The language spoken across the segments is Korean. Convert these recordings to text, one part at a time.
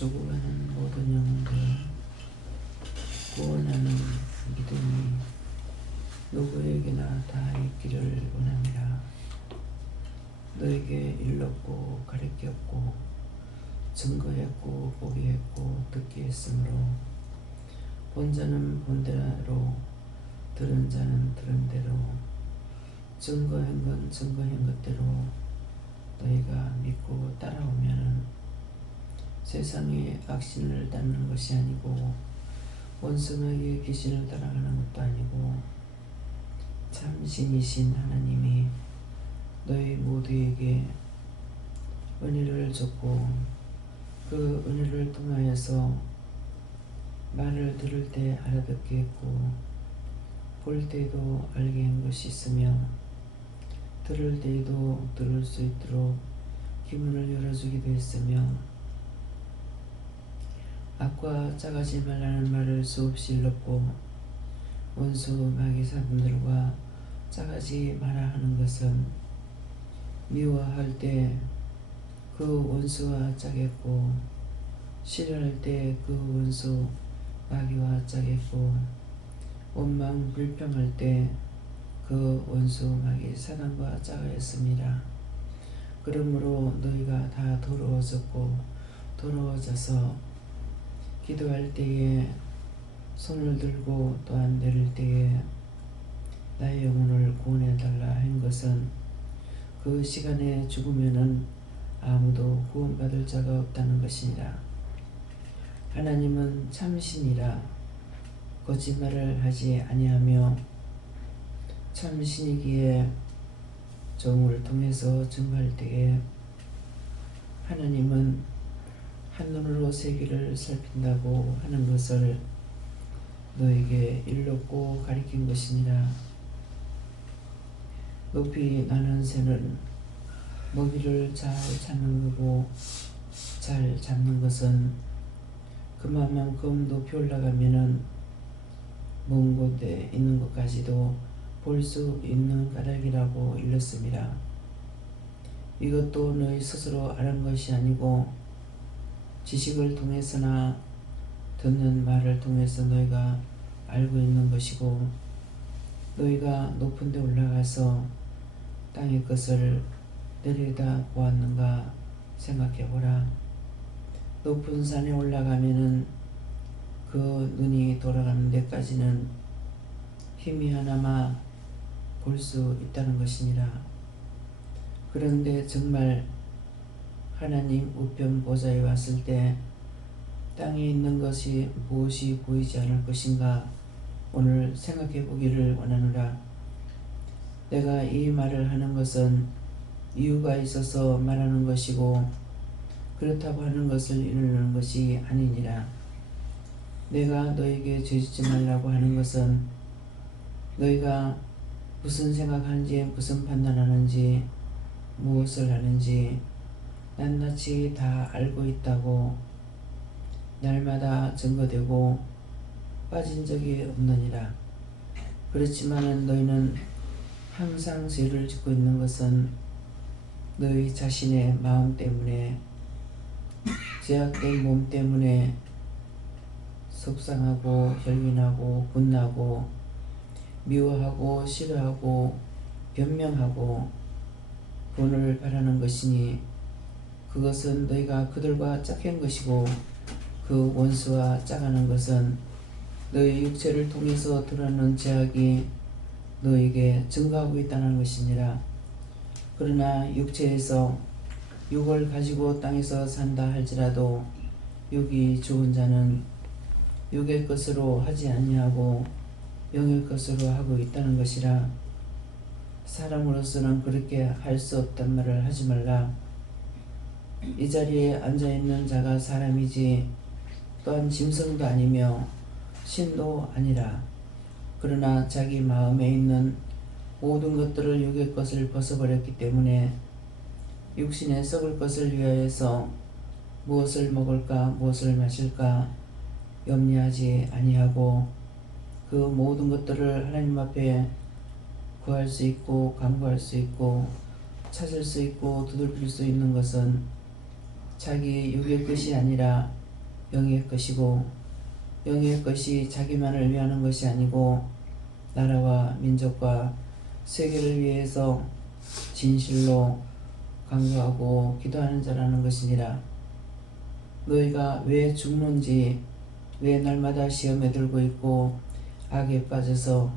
죽어가는 모든 영혼들 구원하는 믿음이 누구에게나 다 있기를 원합니다. 너에게 일렀고 가르쳤고 증거했고 보게 했고 듣게 했으므로 본 자는 본 대로 들은 자는 들은 대로 증거한 건 증거한 것대로 너희가 믿고 따라오면 세상의 악신을 따르는 것이 아니고 원성하게 귀신을 따라가는 것도 아니고 참 신이신 하나님이 너희 모두에게 은혜를 줬고 그 은혜를 통하여서 말을 들을 때 알아듣게 했고 볼 때에도 알게 한 것이 있으며 들을 때에도 들을 수 있도록 기문을 열어주기도 했으며 악과 짜가지 말라는 말을 수없이 일렀고 원수 마귀 사람들과 짜가지 마라 하는 것은 미워할 때 그 원수와 짜겠고 싫어할 때 그 원수 마귀와 짜겠고 원망 불평할 때 그 원수 마귀 사단과 짜가였습니다. 그러므로 너희가 다 더러워졌고 더러워져서 기도할 때에 손을 들고 또한 내릴 때에 나의 영혼을 구원해달라 한 것은 그 시간에 죽으면은 아무도 구원받을 자가 없다는 것이니라. 하나님은 참신이라 거짓말을 하지 아니하며 참신이기에 종을 통해서 증거할 때에 하나님은 한눈으로 세계를 살핀다고 하는 것을 너에게 일렀고 가리킨 것이니라. 높이 나는 새는 먹이를 잘 찾는 거고 잘 잡는 것은 그만큼 높이 올라가면은 먼 곳에 있는 것까지도 볼 수 있는 까닭이라고 일렀습니다. 이것도 너희 스스로 아는 것이 아니고 지식을 통해서나 듣는 말을 통해서 너희가 알고 있는 것이고 너희가 높은 데 올라가서 땅의 것을 내려다 보았는가 생각해보라. 높은 산에 올라가면은 그 눈이 돌아가는 데까지는 희미하나마 볼 수 있다는 것이니라. 그런데 정말 하나님 우편 보좌에 왔을 때 땅에 있는 것이 무엇이 보이지 않을 것인가 오늘 생각해 보기를 원하노라. 내가 이 말을 하는 것은 이유가 있어서 말하는 것이고 그렇다고 하는 것을 이루는 것이 아니니라. 내가 너에게 죄짓지 말라고 하는 것은 너희가 무슨 생각하는지 무슨 판단하는지 무엇을 하는지 낱낱이 다 알고 있다고 날마다 증거되고 빠진 적이 없느니라. 그렇지만은 너희는 항상 죄를 짓고 있는 것은 너희 자신의 마음 때문에 죄악된 몸 때문에 속상하고 혈민하고 분나고 미워하고 싫어하고 변명하고 분을 바라는 것이니 그것은 너희가 그들과 짝한 것이고 그 원수와 짝하는 것은 너희 육체를 통해서 드러나는 죄악이 너에게 증가하고 있다는 것이니라. 그러나 육체에서 육을 가지고 땅에서 산다 할지라도 육이 죽은 자는 육의 것으로 하지 아니하고 영의 것으로 하고 있다는 것이라. 사람으로서는 그렇게 할 수 없단 말을 하지 말라. 이 자리에 앉아있는 자가 사람이지 또한 짐승도 아니며 신도 아니라. 그러나 자기 마음에 있는 모든 것들을 육의 것을 벗어버렸기 때문에 육신에 썩을 것을 위하여서 무엇을 먹을까 무엇을 마실까 염려하지 아니하고 그 모든 것들을 하나님 앞에 구할 수 있고 간구할 수 있고 찾을 수 있고 두들길 수 있는 것은 자기 육의 것이 아니라 영의 것이고 영의 것이 자기만을 위하는 것이 아니고 나라와 민족과 세계를 위해서 진실로 강구하고 기도하는 자라는 것이니라. 너희가 왜 죽는지, 왜 날마다 시험에 들고 있고 악에 빠져서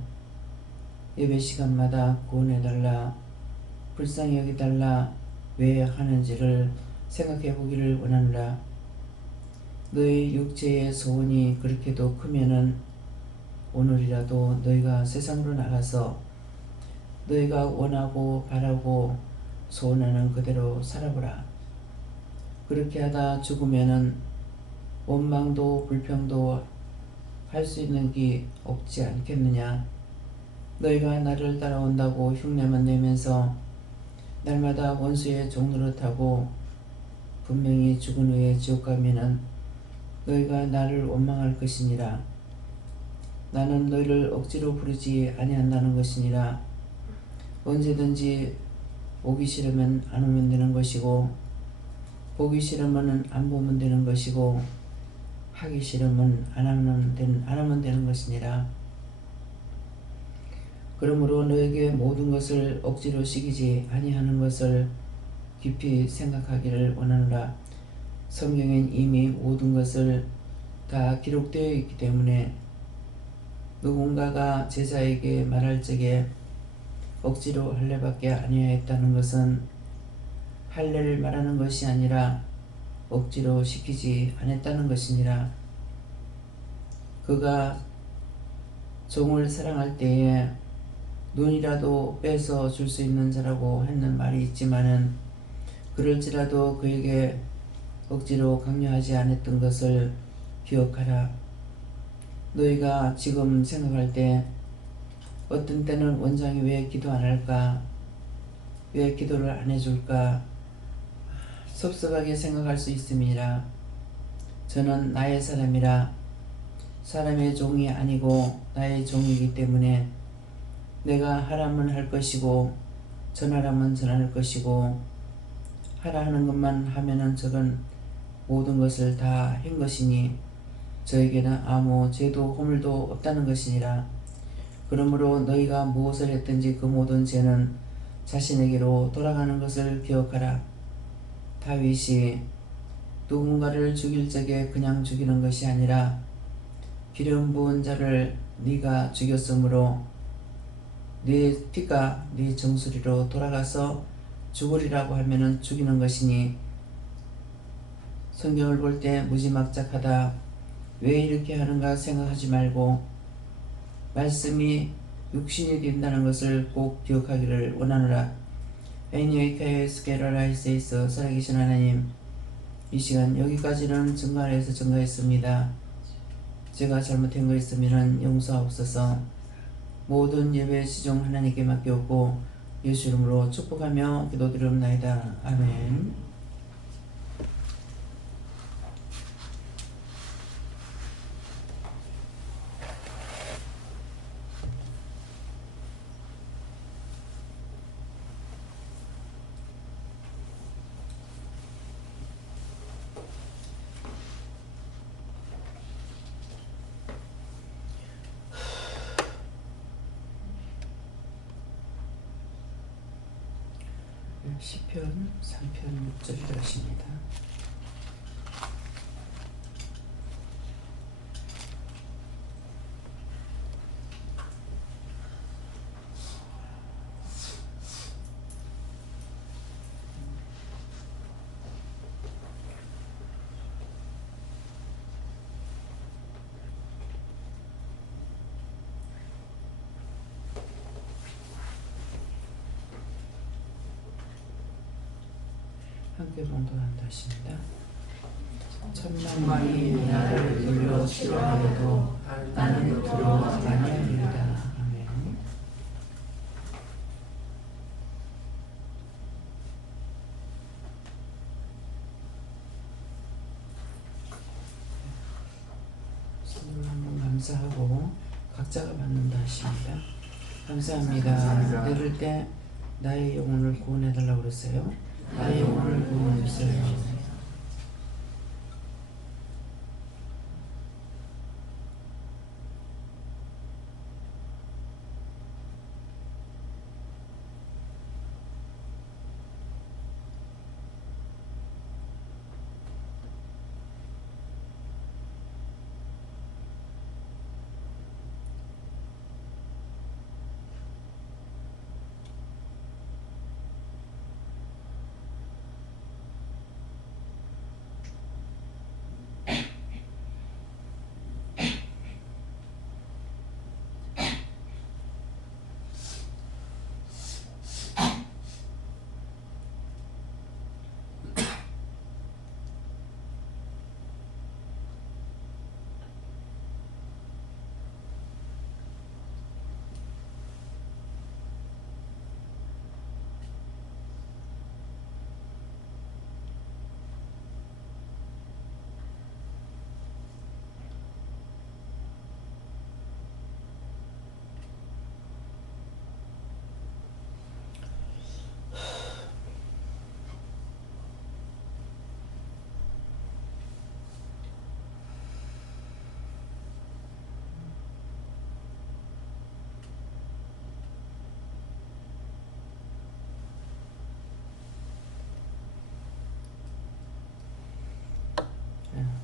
예배 시간마다 구원해달라, 불쌍히 여기달라 왜 하는지를 생각해 보기를 원하노라. 너희 육체의 소원이 그렇게도 크면은 오늘이라도 너희가 세상으로 나가서 너희가 원하고 바라고 소원하는 그대로 살아보라. 그렇게 하다 죽으면은 원망도 불평도 할 수 있는 게 없지 않겠느냐. 너희가 나를 따라온다고 흉내만 내면서 날마다 원수의 종노릇하고 분명히 죽은 후에 지옥 가면은 너희가 나를 원망할 것이니라. 나는 너희를 억지로 부르지 아니한다는 것이니라. 언제든지 오기 싫으면 안 오면 되는 것이고 보기 싫으면 안 보면 되는 것이고 하기 싫으면 안 하면 되는 것이니라. 그러므로 너에게 모든 것을 억지로 시키지 아니하는 것을 깊이 생각하기를 원하노라. 성경엔 이미 모든 것을 다 기록되어 있기 때문에 누군가가 제자에게 말할 적에 억지로 할례밖에 아니하였다는 것은 할례를 말하는 것이 아니라 억지로 시키지 않았다는 것이니라. 그가 종을 사랑할 때에 눈이라도 빼서 줄 수 있는 자라고 했는 말이 있지만은 그럴지라도 그에게 억지로 강요하지 않았던 것을 기억하라. 너희가 지금 생각할 때 어떤 때는 원장이 왜 기도 안 할까? 왜 기도를 안 해줄까? 섭섭하게 생각할 수 있음이라. 저는 나의 사람이라 사람의 종이 아니고 나의 종이기 때문에 내가 하라면 할 것이고 전하라면 전할 것이고 하라 하는 것만 하면은 저건 모든 것을 다 한 것이니 저에게는 아무 죄도 허물도 없다는 것이니라. 그러므로 너희가 무엇을 했든지 그 모든 죄는 자신에게로 돌아가는 것을 기억하라. 다윗이 누군가를 죽일 적에 그냥 죽이는 것이 아니라 기름 부은 자를 네가 죽였으므로 네 피가 네 정수리로 돌아가서 죽으리라고 하면은 죽이는 것이니 성경을 볼 때 무지막작하다 왜 이렇게 하는가 생각하지 말고 말씀이 육신이 된다는 것을 꼭 기억하기를 원하노라. 애니에이카에스케라라이스에서 살아계신 하나님, 이 시간 여기까지는 증거하여서 증거했습니다. 제가 잘못한 거 있으면 용서하옵소서. 모든 예배 시종 하나님께 맡겨오고 예수 이름으로 축복하며 기도드리옵나이다. 아멘. 시편 3편 6절이라 하십니다. 함께 봉독한다 하십니다. 천만만이 나를 돌려 싫어하여도 나는 두려워하지 아니하리이다. 아멘. 선물 한번 감사하고 각자가 받는다 하십니다. 감사합니다. 이럴 때 나의 영혼을 구원해달라고 그랬어요. 나의 영혼을 구원해주세요.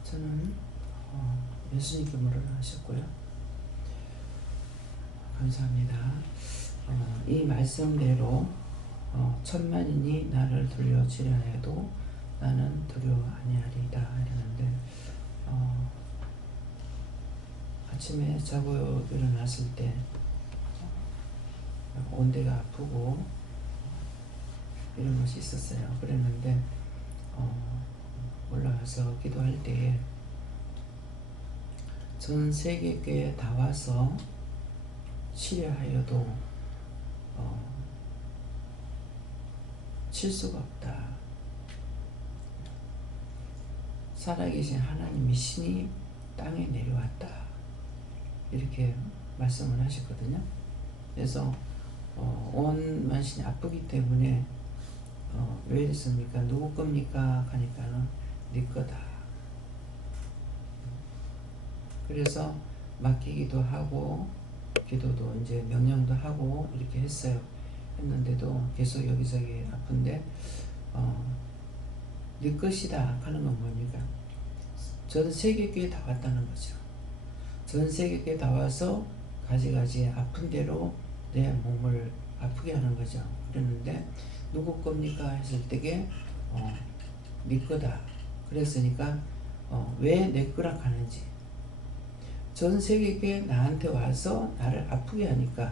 저는 예수님께 물으러 하셨고요. 감사합니다. 이 말씀대로 천만인이 나를 돌려치려 해도 나는 두려워 아니하리다 이러는데, 아침에 자고 일어났을 때 온데가 아프고 이런 것이 있었어요. 그랬는데 올라가서 기도할 때에 전 세계 교회 다 와서 치료하여도 칠 수가 없다. 살아계신 하나님의 신이 땅에 내려왔다. 이렇게 말씀을 하셨거든요. 그래서 온 만신이 아프기 때문에 왜 이랬습니까? 누구 겁니까? 하니까는 네 거다. 그래서 맡기기도 하고 기도도 이제 명령도 하고 이렇게 했어요. 했는데도 계속 여기저기 아픈데 네 것이다 하는 건 뭡니까? 전 세계교회 다 왔다는 거죠. 전 세계교회 다 와서 가지가지 아픈 대로 내 몸을 아프게 하는 거죠. 그랬는데 누구 겁니까? 했을 때게 네 거다. 그랬으니까 왜 내 거라 하는지, 전 세계교회 나한테 와서 나를 아프게 하니까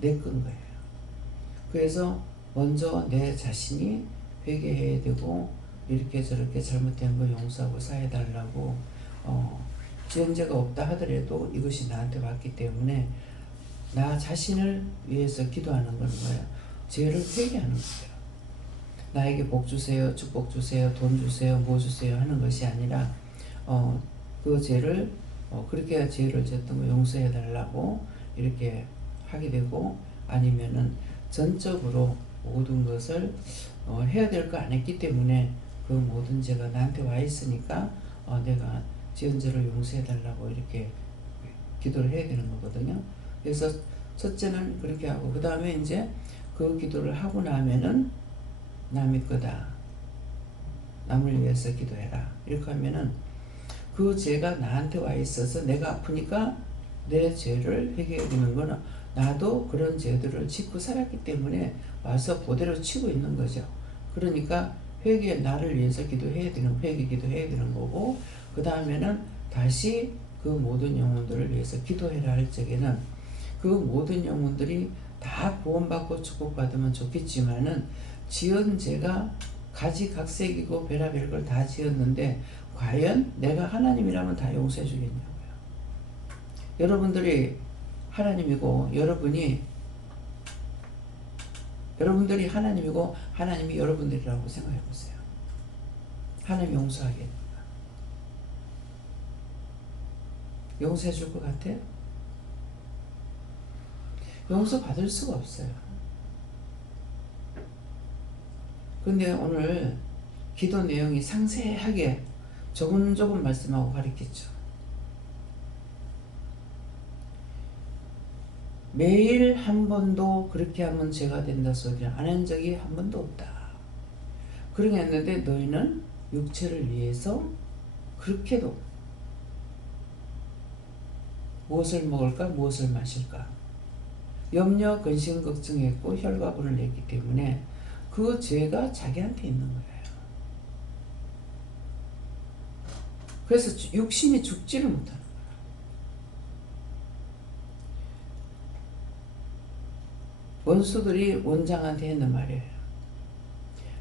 내 건 거예요. 그래서 먼저 내 자신이 회개해야 되고, 이렇게 저렇게 잘못된 거 용서하고 사해달라고 지은 죄가 없다 하더라도 이것이 나한테 왔기 때문에 나 자신을 위해서 기도하는 건 뭐예요? 죄를 회개하는 거예요. 나에게 복 주세요, 축복 주세요, 돈 주세요, 뭐 주세요 하는 것이 아니라 그 죄를 그렇게 죄를 졌던 거 용서해 달라고 이렇게 하게 되고, 아니면은 전적으로 모든 것을 해야 될 거 안 했기 때문에 그 모든 죄가 나한테 와 있으니까 내가 지은 죄를 용서해 달라고 이렇게 기도를 해야 되는 거거든요. 그래서 첫째는 그렇게 하고, 그 다음에 이제 그 기도를 하고 나면은 남의 거다, 남을 위해서 기도해라 이렇게 하면은 그 죄가 나한테 와 있어서 내가 아프니까 내 죄를 회개해 주는 거는 나도 그런 죄들을 짓고 살았기 때문에 와서 그대로 치고 있는 거죠. 그러니까 회개, 나를 위해서 기도해야 되는, 회개 기도해야 되는 거고, 그 다음에는 다시 그 모든 영혼들을 위해서 기도해라 할 적에는 그 모든 영혼들이 다 구원받고 축복받으면 좋겠지만은 지은 죄가 가지각색이고 별의별 걸 다 지었는데 과연 내가 하나님이라면 다 용서해 주겠냐고요. 여러분들이 하나님이고 여러분들이 하나님이고 하나님이 여러분들이라고 생각해 보세요. 하나님 용서하겠는가? 용서해 줄 것 같아요? 용서 받을 수가 없어요. 근데 오늘 기도 내용이 상세하게 조금 말씀하고 가르쳤죠. 매일 한 번도 그렇게 하면 죄가 된다 소리를 안 한 적이 한 번도 없다. 그렇게 했는데 너희는 육체를 위해서 그렇게도 무엇을 먹을까 무엇을 마실까 염려 근심 걱정했고 혈과분을 냈기 때문에 그 죄가 자기한테 있는 거예요. 그래서 육신이 죽지를 못하는 거예요. 원수들이 원장한테 했는 말이에요.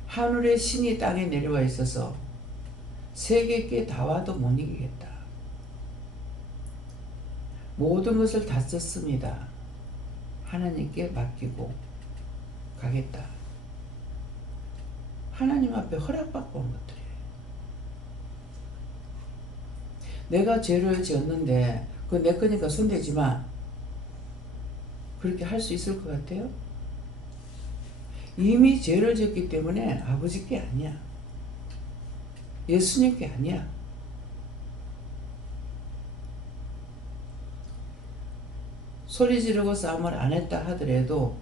하늘의 신이 땅에 내려와 있어서 세계께 다 와도 못 이기겠다. 모든 것을 다 썼습니다. 하나님께 맡기고 가겠다. 하나님 앞에 허락받고 온 것들이에요. 내가 죄를 지었는데 그 내 거니까 손대지 마. 그렇게 할 수 있을 것 같아요? 이미 죄를 졌기 때문에 아버지께 아니야. 예수님께 아니야. 소리 지르고 싸움을 안 했다 하더라도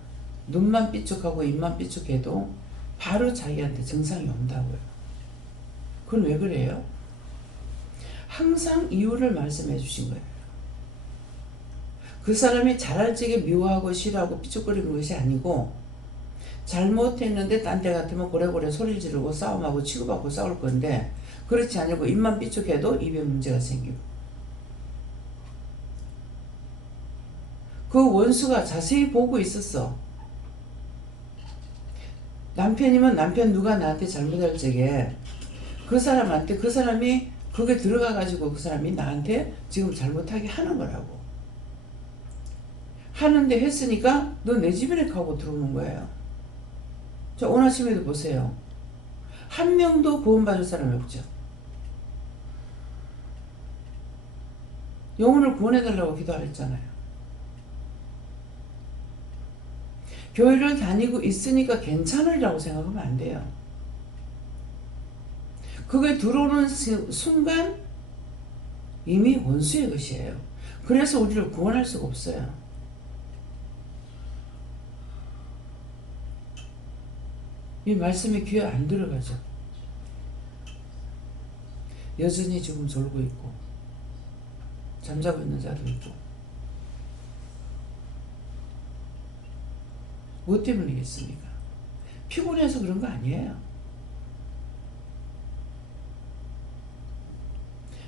눈만 삐죽하고 입만 삐죽해도 바로 자기한테 증상이 온다고요. 그건 왜 그래요? 항상 이유를 말씀해 주신 거예요. 그 사람이 잘할 적에 미워하고 싫어하고 삐죽거리는 것이 아니고 잘못했는데 딴 때 같으면 고래고래 소리 지르고 싸움하고 치고받고 싸울 건데 그렇지 않고 입만 삐죽해도 입에 문제가 생기고 그 원수가 자세히 보고 있었어. 남편이면 남편 누가 나한테 잘못할 적에 그 사람한테 그 사람이 그게 들어가가지고 그 사람이 나한테 지금 잘못하게 하는 거라고. 하는데 했으니까 너 내 집에 하고 들어오는 거예요. 자, 오늘 아침에도 보세요. 한 명도 구원받을 사람이 없죠. 영혼을 구원해달라고 기도하랬잖아요. 교회를 다니고 있으니까 괜찮으리라고 생각하면 안 돼요. 그게 들어오는 순간 이미 원수의 것이에요. 그래서 우리를 구원할 수가 없어요. 이 말씀이 귀에 안 들어가죠. 여전히 지금 졸고 있고 잠자고 있는 자도 있고 뭐 때문이겠습니까? 피곤해서 그런 거 아니에요.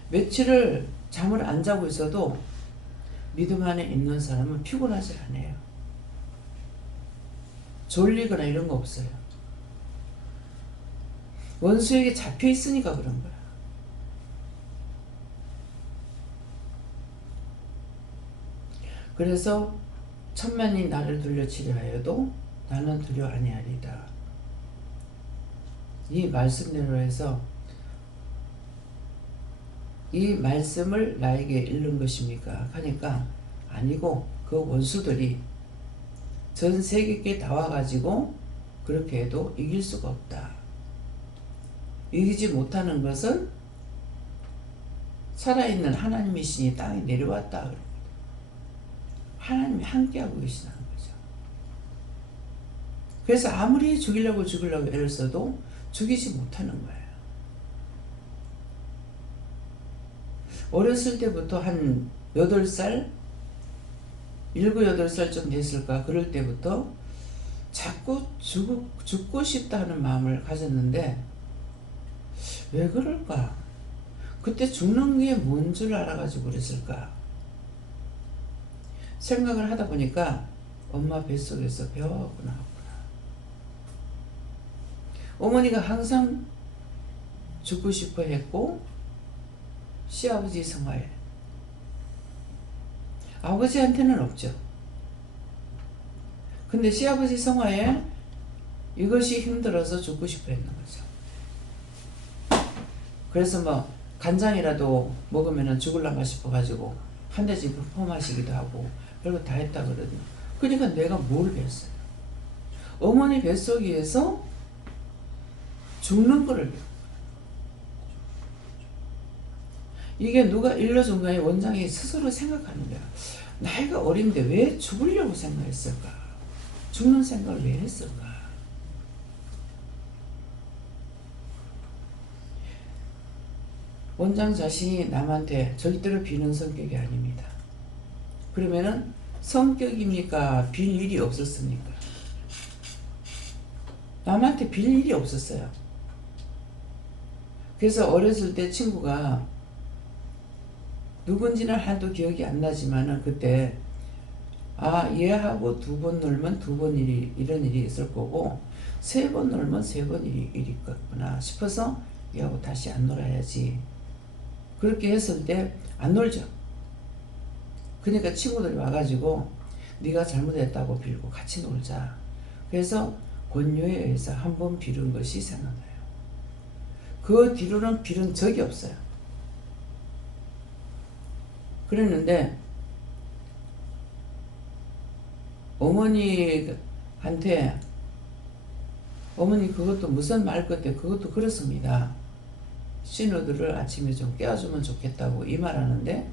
며칠을 잠을 안 자고 있어도 믿음 안에 있는 사람은 피곤하지 않아요. 졸리거나 이런 거 없어요. 원수에게 잡혀 있으니까 그런 거야. 그래서 천만이 나를 돌려치려 하여도 나는 두려워 아니하리다. 이 말씀대로 해서 이 말씀을 나에게 읽는 것입니까? 하니까 아니고 그 원수들이 전 세계께 다 와가지고 그렇게 해도 이길 수가 없다. 이기지 못하는 것은 살아있는 하나님의 신이 땅에 내려왔다. 하나님이 함께하고 계시다는 거죠. 그래서 아무리 죽이려고 애를 써도 죽이지 못하는 거예요. 어렸을 때부터 한 8살, 7, 8살쯤 됐을까 그럴 때부터 자꾸 죽고 싶다 하는 마음을 가졌는데 왜 그럴까? 그때 죽는 게 뭔 줄 알아가지고 그랬을까? 생각을 하다 보니까 엄마 뱃속에서 배워하고 나왔구나. 어머니가 항상 죽고 싶어 했고 시아버지 성화에 아버지한테는 없죠. 근데 시아버지 성화에 이것이 힘들어서 죽고 싶어 했는 거죠. 그래서 뭐 간장이라도 먹으면 죽을란가 싶어가지고 한 대씩 퍼마시기도 하고 별거 다 했다 그러거든요. 그러니까 내가 뭘 배웠어요? 어머니 뱃속에서 죽는 거를 배웠어요. 이게 누가 일러준 거에 원장이 스스로 생각하는 거야. 나이가 어린데 왜 죽으려고 생각했을까? 죽는 생각을 왜 했을까? 원장 자신이 남한테 절대로 비는 성격이 아닙니다. 그러면은 성격입니까? 빌 일이 없었습니까? 남한테 빌 일이 없었어요. 그래서 어렸을 때 친구가 누군지는 하나도 기억이 안 나지만은 그때 얘하고 2번 놀면 2번 이런 일이 있을 거고 3번 놀면 3번 일이 있겠구나 싶어서 얘하고 다시 안 놀아야지. 그렇게 했을 때 안 놀죠. 그러니까 친구들이 와가지고 네가 잘못했다고 빌고 같이 놀자. 그래서 권유에 의해서 한 번 빌은 것이 생각나요. 그 뒤로는 빌은 적이 없어요. 그랬는데 어머니한테 어머니 그것도 무슨 말 끝에 그것도 그렇습니다. 신우들을 아침에 좀 깨워주면 좋겠다고 이 말하는데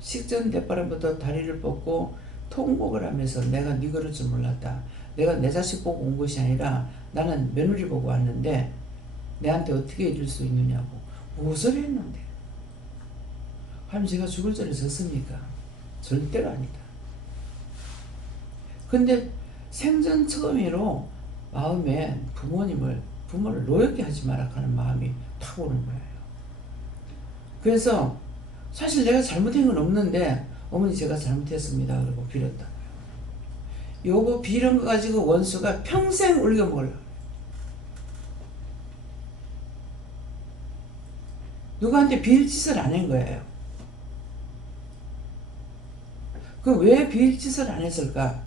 식전 대바람부터 다리를 뻗고 통곡을 하면서 내가 네 그럴 줄 몰랐다. 내가 내 자식 보고 온 것이 아니라 나는 며느리 보고 왔는데 내한테 어떻게 이럴 수 있느냐고 무엇을 했는데? 하나님 제가 죽을 죄를 졌습니까? 절대로 아니다. 근데 생전 처음으로 마음에 부모를 노엽게 하지 마라 하는 마음이 탁 오는 거예요. 그래서 사실 내가 잘못한 건 없는데 어머니 제가 잘못했습니다. 그러고 빌었다고요. 요거 빌은 거 가지고 원수가 평생 울겨 먹으려고. 누구한테 빌 짓을 안 한 거예요. 그 왜 빌 짓을 안 했을까?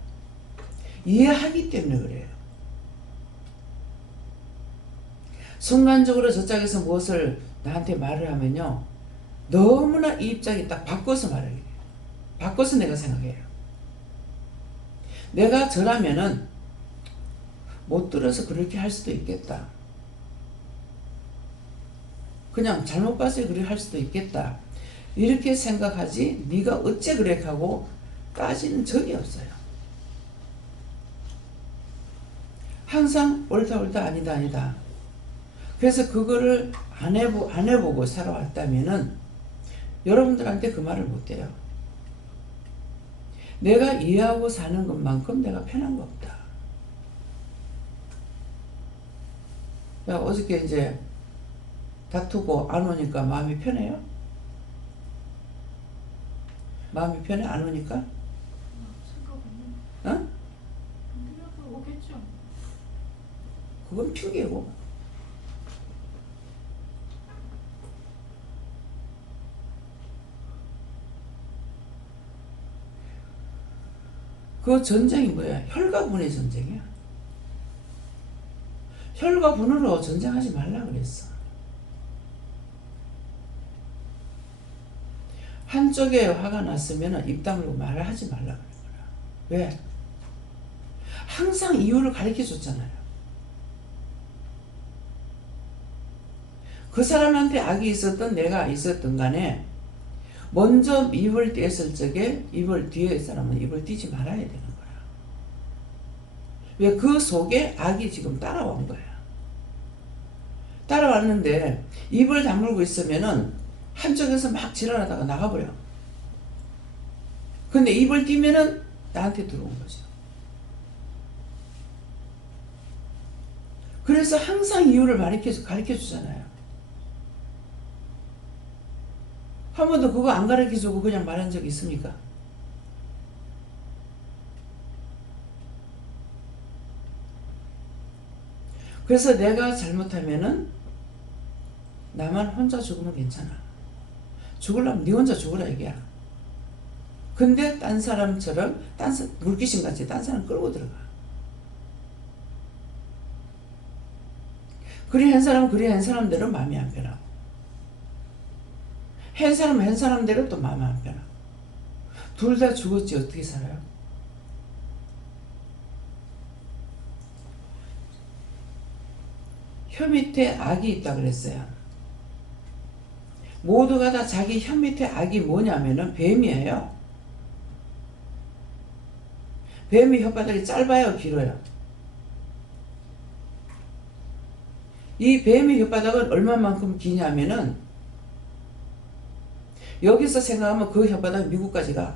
이해하기 때문에 그래요. 순간적으로 저짝에서 무엇을 나한테 말을 하면요, 너무나 이 입장이 딱 바꿔서 말을 해요. 바꿔서 내가 생각해요. 내가 저라면은 못 들어서 그렇게 할 수도 있겠다. 그냥 잘못 봤어요. 그렇게 할 수도 있겠다. 이렇게 생각하지 네가 어째 그래 하고 따지는 적이 없어요. 항상 옳다 아니다 아니다. 그래서 그거를 안 해보고 살아왔다면은 여러분들한테 그 말을 못해요. 내가 이해하고 사는 것만큼 내가 편한 거 없다. 야, 어저께 이제 다투고 안 오니까 마음이 편해요? 마음이 편해? 안 오니까? 어? 오겠죠. 그건 핑계고. 그 전쟁이 뭐야? 혈과분의 전쟁이야. 혈과분으로 전쟁하지 말라 그랬어. 한쪽에 화가 났으면 입 다물고 말을 하지 말라 그런 거야. 왜? 항상 이유를 가르쳐 줬잖아요. 그 사람한테 악이 있었던 내가 있었던 간에 먼저 입을 떼었을 적에 뒤에 사람은 입을 떼지 말아야 되는 거야. 왜? 그 속에 악이 지금 따라온 거야. 따라왔는데 입을 다물고 있으면은 한쪽에서 막 지랄하다가 나가버려. 근데 입을 띄면은 나한테 들어온 거죠. 그래서 항상 이유를 가르쳐 주잖아요. 한 번도 그거 안 가르쳐 주고 그냥 말한 적 있습니까? 그래서 내가 잘못하면은 나만 혼자 죽으면 괜찮아. 죽으려면 네 혼자 죽으라 얘기야. 근데 딴 사람처럼 물귀신같이 딴 사람 끌고 들어가. 그리 한 사람은 그리 한 사람대로 마음이 안 변하고, 한 사람은 한 사람대로 또 마음이 안 변하고, 둘 다 죽었지 어떻게 살아요? 혀 밑에 악이 있다 그랬어요. 모두가 다 자기 혀 밑에 악이 뭐냐면은 뱀이에요. 뱀이 혓바닥이 짧아요, 길어요? 이 뱀의 혓바닥은 얼마만큼 기냐면은 여기서 생각하면 그 혓바닥이 미국까지 가.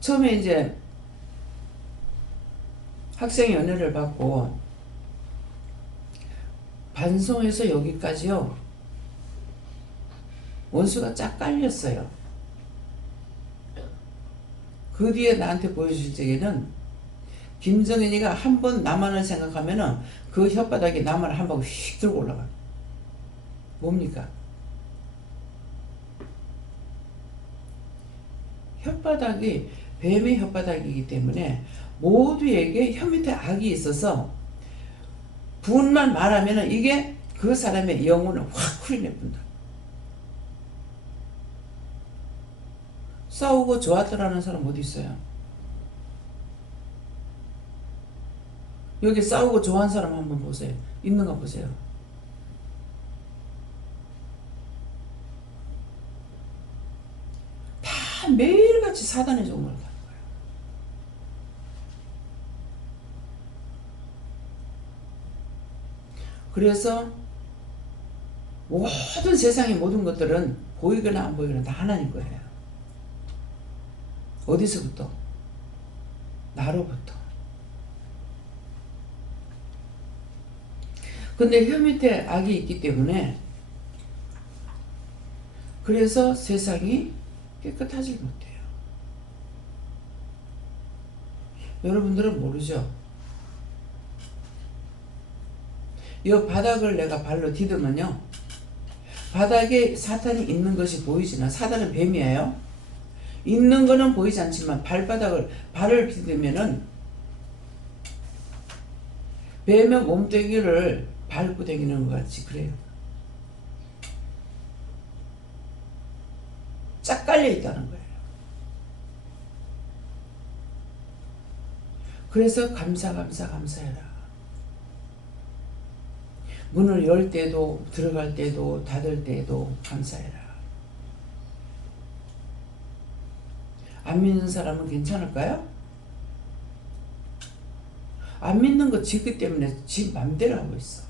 처음에 이제 학생 연애를 받고 반송해서 여기까지요. 원수가 쫙 깔렸어요. 그 뒤에 나한테 보여줄 적에는 김정은이가 한 번 나만을 생각하면은 그 혓바닥에 나만을 한 방 휙 들고 올라가. 뭡니까? 혓바닥이 뱀의 혓바닥이기 때문에 모두에게 혀 밑에 악이 있어서 분만 말하면은 이게 그 사람의 영혼을 확 후려내본다. 싸우고 좋았더라는 사람 어디 있어요? 여기 싸우고 좋아하는 사람 한번 보세요. 있는가 보세요. 다 매일같이 사단의 종을 가는 거예요. 그래서 모든 세상의 모든 것들은 보이거나 안 보이거나 다 하나님 거예요. 어디서부터? 나로부터. 근데 혀 밑에 악이 있기 때문에 그래서 세상이 깨끗하지 못해요. 여러분들은 모르죠? 이 바닥을 내가 발로 디디면요, 바닥에 사탄이 있는 것이 보이지만, 사탄은 뱀이에요. 있는 거는 보이지 않지만 발을 디디면은 뱀의 몸뚱이를 밟고 다니는 것 같이 그래요. 쫙 깔려 있다는 거예요. 그래서 감사해라. 문을 열 때도, 들어갈 때도, 닫을 때도 감사해라. 안 믿는 사람은 괜찮을까요? 안 믿는 거 지기 때문에 지 맘대로 하고 있어.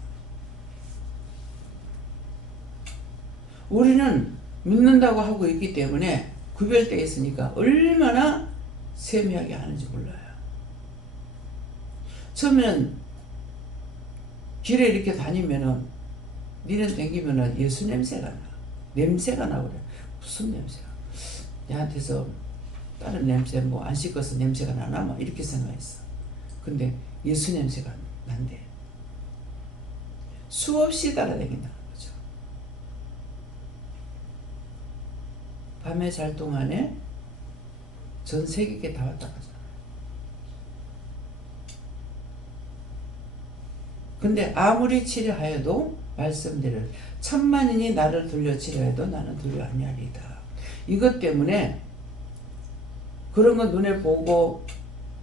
우리는 믿는다고 하고 있기 때문에 구별되어 있으니까 얼마나 세미하게 하는지 몰라요. 처음에는 길에 이렇게 다니면은, 니는 댕기면은 예수 냄새가 나. 냄새가 나 그래. 무슨 냄새야? 얘한테서 다른 냄새 뭐 안 씻어서 냄새가 나나? 막 이렇게 생각했어. 근데 예수 냄새가 난대. 수없이 따라다닌다는 거죠. 밤에 잘 동안에 전 세계에 다 왔다 가잖아. 근데 아무리 치료하여도 말씀대로 천만인이 나를 돌려 치료해도 나는 돌려 아니하리이다. 이것 때문에 그런 거 눈에 보고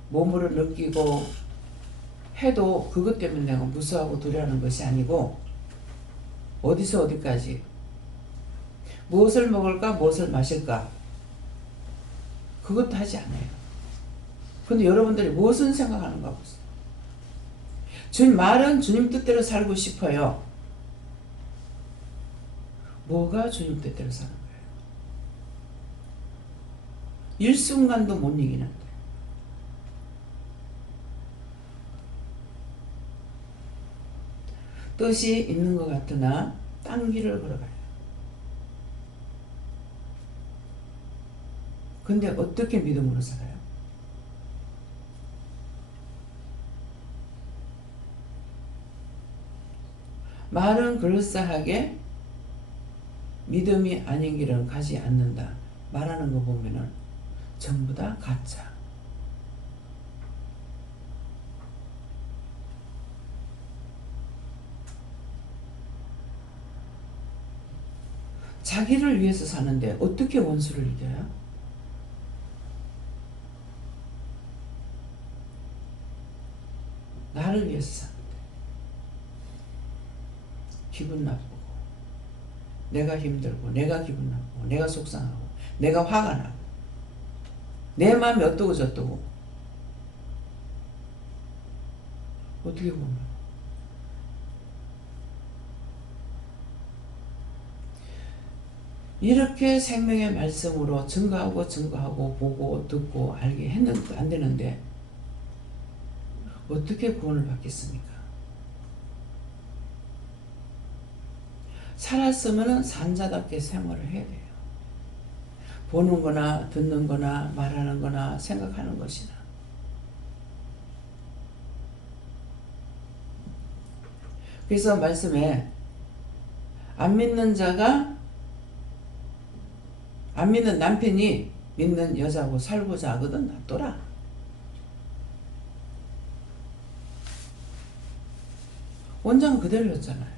몸으로 느끼고 해도 그것 때문에 내가 무서워하고 두려워하는 것이 아니고, 어디서 어디까지 무엇을 먹을까 무엇을 마실까 그것도 하지 않아요. 근데 여러분들이 무엇을 생각하는가 보세요. 주님 말은 주님 뜻대로 살고 싶어요. 뭐가 주님 뜻대로 사는 거예요? 일순간도 못 이기는데. 뜻이 있는 것 같으나 딴 길을 걸어가요. 근데 어떻게 믿음으로 살아요? 말은 그럴싸하게 믿음이 아닌 길은 가지 않는다. 말하는 거 보면은 전부 다 가짜. 자기를 위해서 사는데 어떻게 원수를 이겨요? 나를 위해서 사는데 기분 나쁘고, 내가 힘들고, 내가 기분 나쁘고, 내가 속상하고, 내가 화가 나고, 내 마음이 어떠고 저떠고. 어떻게 보면 이렇게 생명의 말씀으로 증거하고 보고 듣고 알게 했는데 안 되는데 어떻게 구원을 받겠습니까? 살았으면 산자답게 생활을 해야 돼요. 보는 거나 듣는 거나 말하는 거나 생각하는 것이나. 그래서 말씀에 안 믿는 남편이 믿는 여자하고 살고자 하거든 놔둬라. 원장은 그대로였잖아요.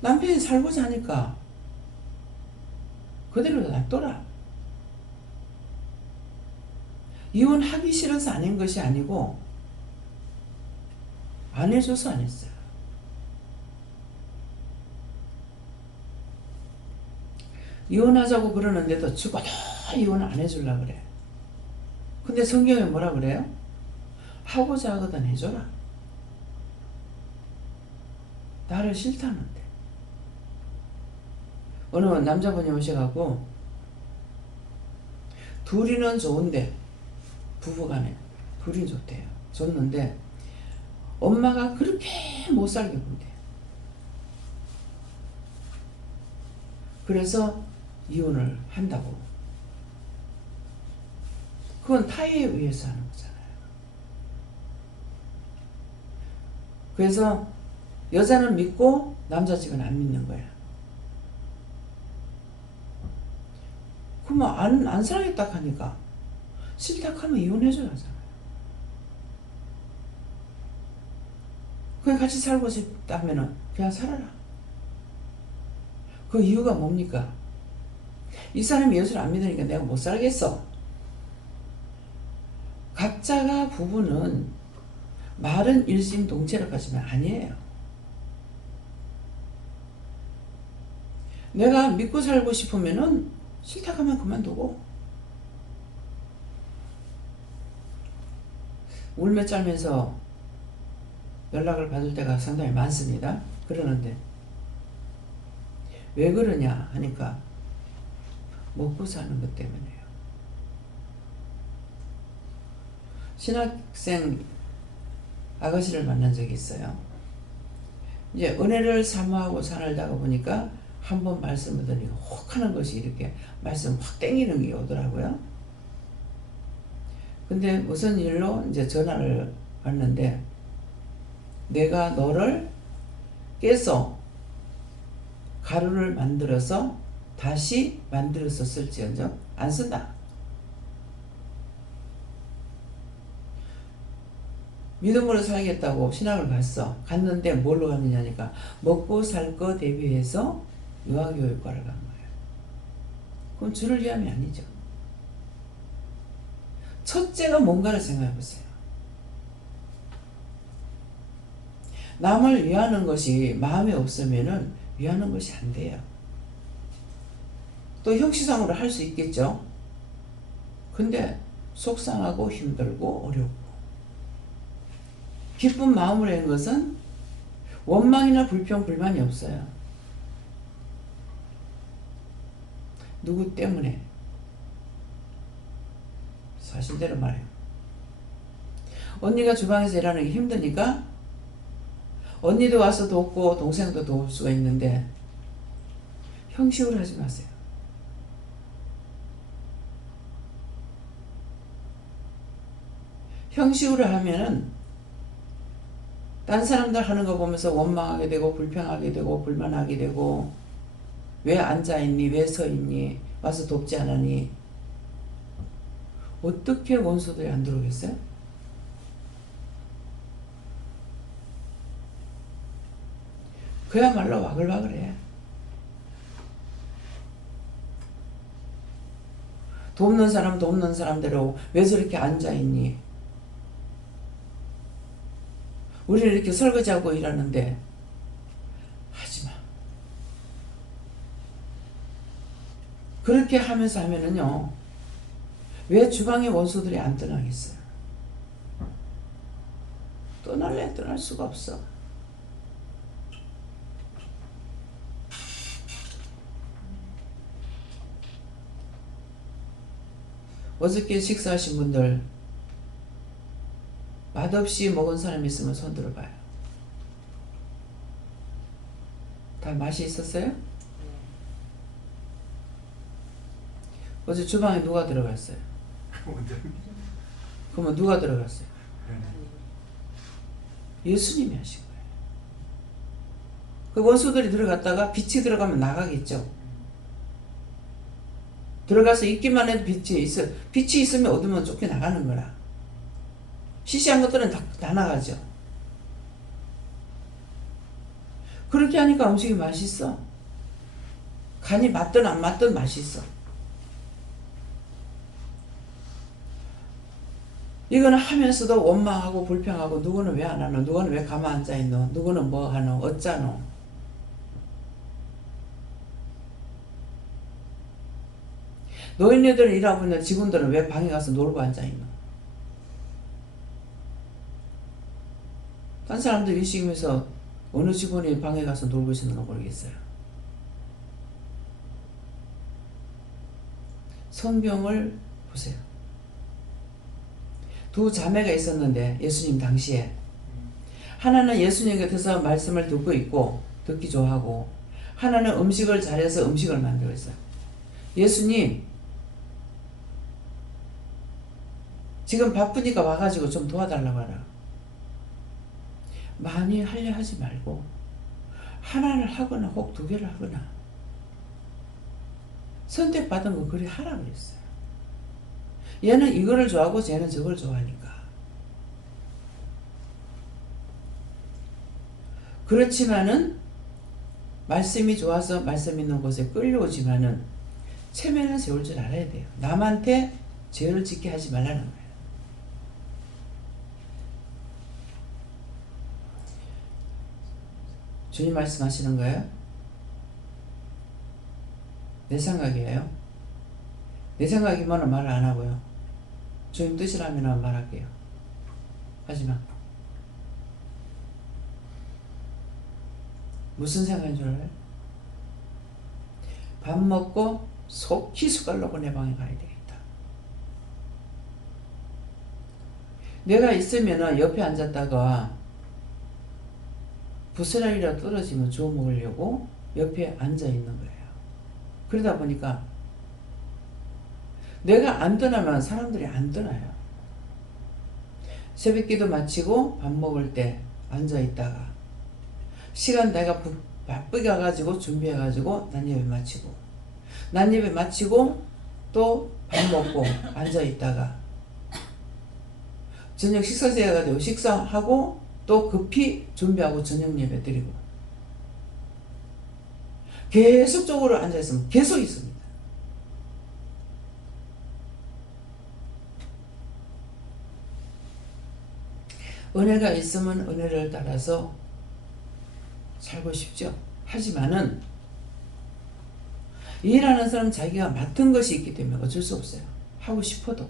남편이 살고자 하니까 그대로 놔둬라. 이혼하기 싫어서 안 한 것이 아니고 안 해줘서 안 했어요. 이혼하자고 그러는데도 죽어도 이혼 안 해주려고 그래. 근데 성경에 뭐라 그래요? 하고자 하거든 해줘라. 나를 싫다는데. 어느 남자분이 오셔갖고 둘이는 좋은데 부부간에 둘이 좋대요. 좋는데 엄마가 그렇게 못 살게 본대요. 그래서 이혼을 한다고. 그건 타의에 의해서 하는 거잖아요. 그래서 여자는 믿고 남자 측은 안 믿는 거야. 그러면 안 사랑했다 하니까 싫다 하면 이혼해줘야 하잖아요. 그냥 같이 살고 싶다면은 그냥 살아라. 그 이유가 뭡니까? 이 사람이 예수를 안 믿으니까 내가 못 살겠어. 각자가 부부는 말은 일심동체라고 하지만 아니에요. 내가 믿고 살고 싶으면은 싫다 하면 그만두고. 울며 짤면서 연락을 받을 때가 상당히 많습니다. 그러는데 왜 그러냐 하니까 먹고 사는 것 때문에요. 신학생 아가씨를 만난 적이 있어요. 이제 은혜를 사모하고 살다가 보니까 한 번 말씀을 드리고 혹 하는 것이 이렇게 말씀 확 땡기는 게 오더라고요. 근데 무슨 일로 이제 전화를 왔는데 내가 너를 깨서 가루를 만들어서 다시 만들어서 쓸지언정 안 쓴다. 믿음으로 살겠다고 신학을 갔는데 뭘로 갔느냐니까 먹고 살 거 대비해서 유아교육과를 간 거예요. 그럼 주를 위함이 아니죠. 첫째가 뭔가를 생각해 보세요. 남을 위하는 것이 마음에 없으면은 위하는 것이 안 돼요. 또 형식상으로 할 수 있겠죠. 근데 속상하고 힘들고 어렵고 기쁜 마음으로 한 것은 원망이나 불평, 불만이 없어요. 누구 때문에? 사실대로 말해요. 언니가 주방에서 일하는 게 힘드니까 언니도 와서 돕고 동생도 도울 수가 있는데 형식으로 하지 마세요. 형식으로 하면은 딴 사람들 하는 거 보면서 원망하게 되고 불평하게 되고 불만하게 되고 왜 앉아있니? 왜 서있니? 와서 돕지 않았니? 어떻게 원수들이 안 들어오겠어요? 그야말로 와글와글해. 돕는 사람 돕는 사람대로 왜 저렇게 앉아있니? 우리는 이렇게 설거지하고 일하는데 하지마. 그렇게 하면서 하면은요, 왜 주방에 원수들이 안 떠나겠어요? 떠날래 떠날 수가 없어. 어저께 식사하신 분들 맛없이 먹은 사람 있으면 손 들어봐요. 다 맛이 있었어요? 어제 주방에 누가 들어갔어요? 그러면 누가 들어갔어요? 예수님이 하신 거예요. 그 원수들이 들어갔다가 빛이 들어가면 나가겠죠. 들어가서 있기만 해도 빛이 있어. 빛이 있으면 어두면 쫓겨나가는 거라. 시시한 것들은 다 나가죠. 그렇게 하니까 음식이 맛있어. 간이 맞든 안 맞든 맛있어. 이거는 하면서도 원망하고 불평하고 누구는 왜 안 하노? 누구는 왜 가만 앉아있노? 누구는 뭐 하노? 어쩌노? 노인네들 일하고 있는 직원들은 왜 방에 가서 놀고 앉아있노? 딴 사람들 일시키면서 어느 직원이 방에 가서 놀고 있었는가 모르겠어요. 성경을 보세요. 두 자매가 있었는데 예수님 당시에 하나는 예수님 곁에서 말씀을 듣고 있고 듣기 좋아하고 하나는 음식을 잘해서 음식을 만들고 있어요. 예수님 지금 바쁘니까 와가지고 좀 도와달라고 하라. 많이 하려 하지 말고 하나를 하거나 혹 두 개를 하거나 선택받은 거 그리 하라고 했어요. 얘는 이거를 좋아하고 쟤는 저걸 좋아하니까. 그렇지만은 말씀이 좋아서 말씀 있는 곳에 끌려오지만은 체면은 세울 줄 알아야 돼요. 남한테 죄를 짓게 하지 말라는 거예요. 주님 말씀하시는 거예요? 내 생각이에요. 내 생각이면 말 안 하고요. 주님 뜻이라면 말할게요. 하지마. 무슨 생각인 줄 알아요? 밥 먹고 속히 숟갈 놓고 내 방에 가야 되겠다. 내가 있으면 옆에 앉았다가 부스러기라도 떨어지면 주워 먹으려고 옆에 앉아 있는 거예요. 그러다 보니까 내가 안 떠나면 사람들이 안 떠나요. 새벽기도 마치고 밥 먹을 때 앉아 있다가 시간 내가 바쁘게 가가지고 준비해가지고 난예배 마치고 난예배 마치고 또 밥 먹고 앉아 있다가 저녁 식사 시간이 식사하고 또 급히 준비하고 저녁 예배 드리고 계속적으로 앉아있으면 계속 있습니다. 은혜가 있으면 은혜를 따라서 살고 싶죠. 하지만은 일하는 사람 자기가 맡은 것이 있기 때문에 어쩔 수 없어요. 하고 싶어도.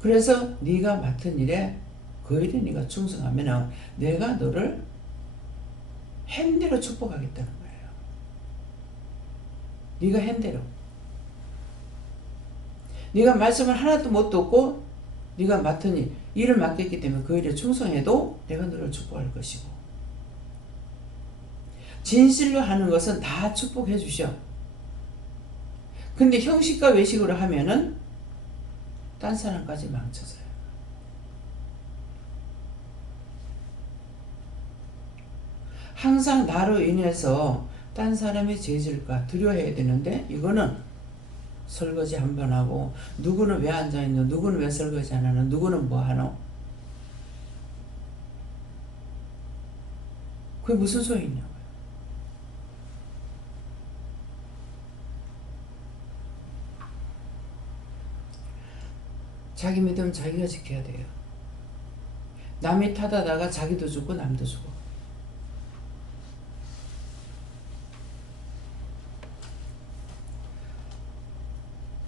그래서 네가 맡은 일에 그 일에 네가 충성하면 내가 너를 한 대로 축복하겠다는 거예요. 네가 한 대로. 네가 말씀을 하나도 못 듣고 네가 맡은 일을 맡겼기 때문에 그 일에 충성해도 내가 너를 축복할 것이고 진실로 하는 것은 다 축복해 주셔. 근데 형식과 외식으로 하면은 딴 사람까지 망쳐져요. 항상 나로 인해서 딴 사람이 죄질까 두려워해야 되는데 이거는 설거지 한 번 하고 누구는 왜 앉아있노, 누구는 왜 설거지 안 하노, 누구는 뭐 하노. 그게 무슨 소용이 있냐고요. 자기 믿음 자기가 지켜야 돼요. 남이 타다다가 자기도 죽고 남도 죽어.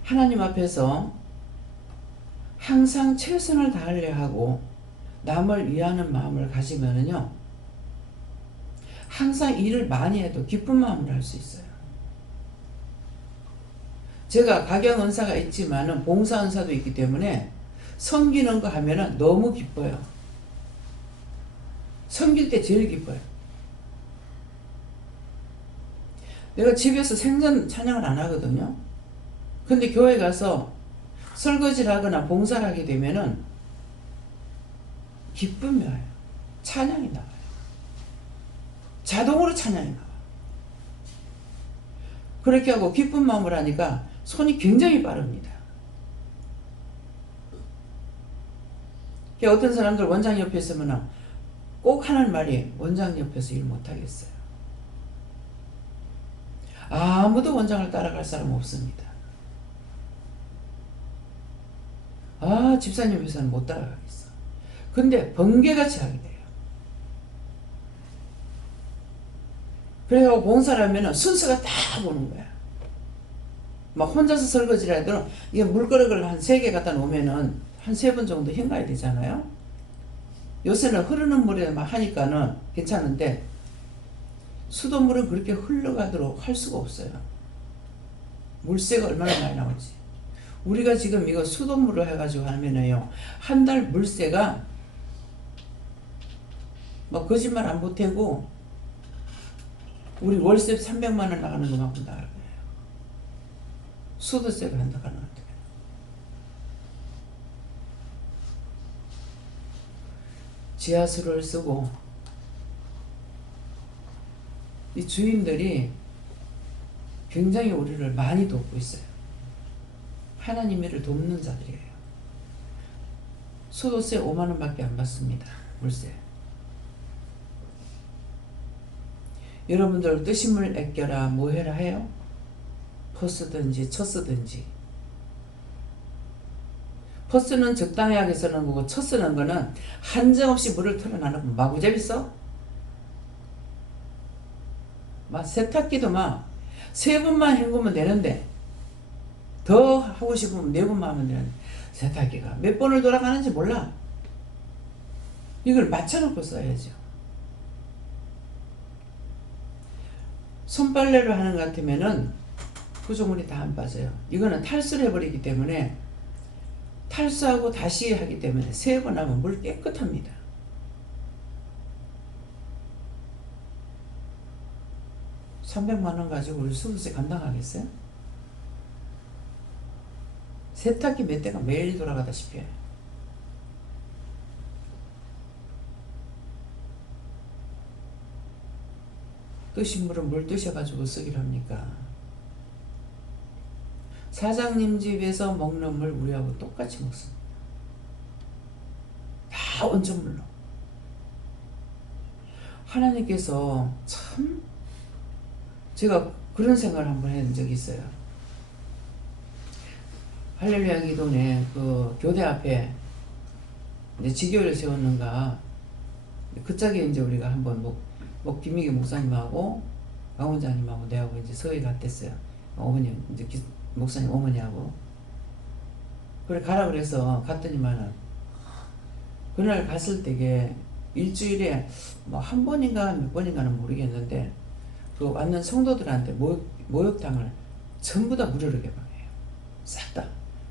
하나님 앞에서 항상 최선을 다하려 하고 남을 위하는 마음을 가지면은요 항상 일을 많이 해도 기쁜 마음으로 할 수 있어요. 제가 가경 은사가 있지만은 봉사 은사도 있기 때문에 섬기는 거 하면은 너무 기뻐요. 섬길 때 제일 기뻐요. 내가 집에서 생전 찬양을 안 하거든요. 근데 교회 가서 설거지를 하거나 봉사를 하게 되면은 기쁨이 와요. 찬양이 나와요. 자동으로 찬양이 나와요. 그렇게 하고 기쁜 마음을 하니까 손이 굉장히 빠릅니다. 어떤 사람들 원장 옆에 있으면 꼭 하는 말이 원장 옆에서 일 못하겠어요. 아무도 원장을 따라갈 사람 없습니다. 집사님 옆에서는 못 따라가겠어. 근데 번개같이 하게 돼요. 그래서 봉사를 하면 순서가 딱 오는 거야. 막 혼자서 설거지를 해도 이게 물그릇을 한 3개 갖다 놓으면은 한 3번 정도 헹가야 되잖아요. 요새는 흐르는 물에 막 하니까는 괜찮은데 수돗물은 그렇게 흘러가도록 할 수가 없어요. 물세가 얼마나 많이 나오지. 우리가 지금 이거 수돗물을 해가지고 하면은요, 한 달 물세가 뭐 거짓말 안 보태고 우리 월세 300만 원 나가는 것만큼 나갈 거예요. 수도세가 한다 가는 것 같아요. 지하수를 쓰고 이 주인들이 굉장히 우리를 많이 돕고 있어요. 하나님의 일을 돕는 자들이에요. 수도세 5만 원밖에 안 받습니다. 물세. 여러분들 뜨신물 아껴라 뭐 해라 해요? 퍼스든지 첫 쓰든지. 퍼스는 적당하게 쓰는 거고 첫 쓰는 거는 한정없이 물을 틀어놔놓고 마구잡이 써? 막 세탁기도 막 3번만 헹구면 되는데 더 하고 싶으면 4번만 하면 되는데 세탁기가 몇 번을 돌아가는지 몰라. 이걸 맞춰놓고 써야죠. 손빨래로 하는 것 같으면은 구조물이 다 안 빠져요. 이거는 탈수를 해버리기 때문에 탈수하고 다시 하기 때문에 3번 하면 물 깨끗합니다. $300만 원 가지고 우리 수도세 감당하겠어요? 세탁기 몇 대가 매일 돌아가다시피 해요. 뜨신 물은 물 뜨셔가지고 쓰기로 합니까? 사장님 집에서 먹는 물 우리하고 똑같이 먹습니다. 다 온천물로. 하나님께서 참 제가 그런 생각을 한번 한 적이 있어요. 할렐루야 기도원에 그 교대 앞에 이제 지교를 세웠는가 그 짝에 이제 우리가 한번 김미기 목사님하고 강 원장님하고 내하고 이제 서해 갔댔어요. 어머니 이제 목사님 어머니하고 그래 가라 그래서 갔더니만은 그날 갔을 때게 일주일에 뭐 한 번인가 몇 번인가는 모르겠는데 그 왔는 성도들한테 목욕탕을 전부 다 무료로 개방해요. 싹 다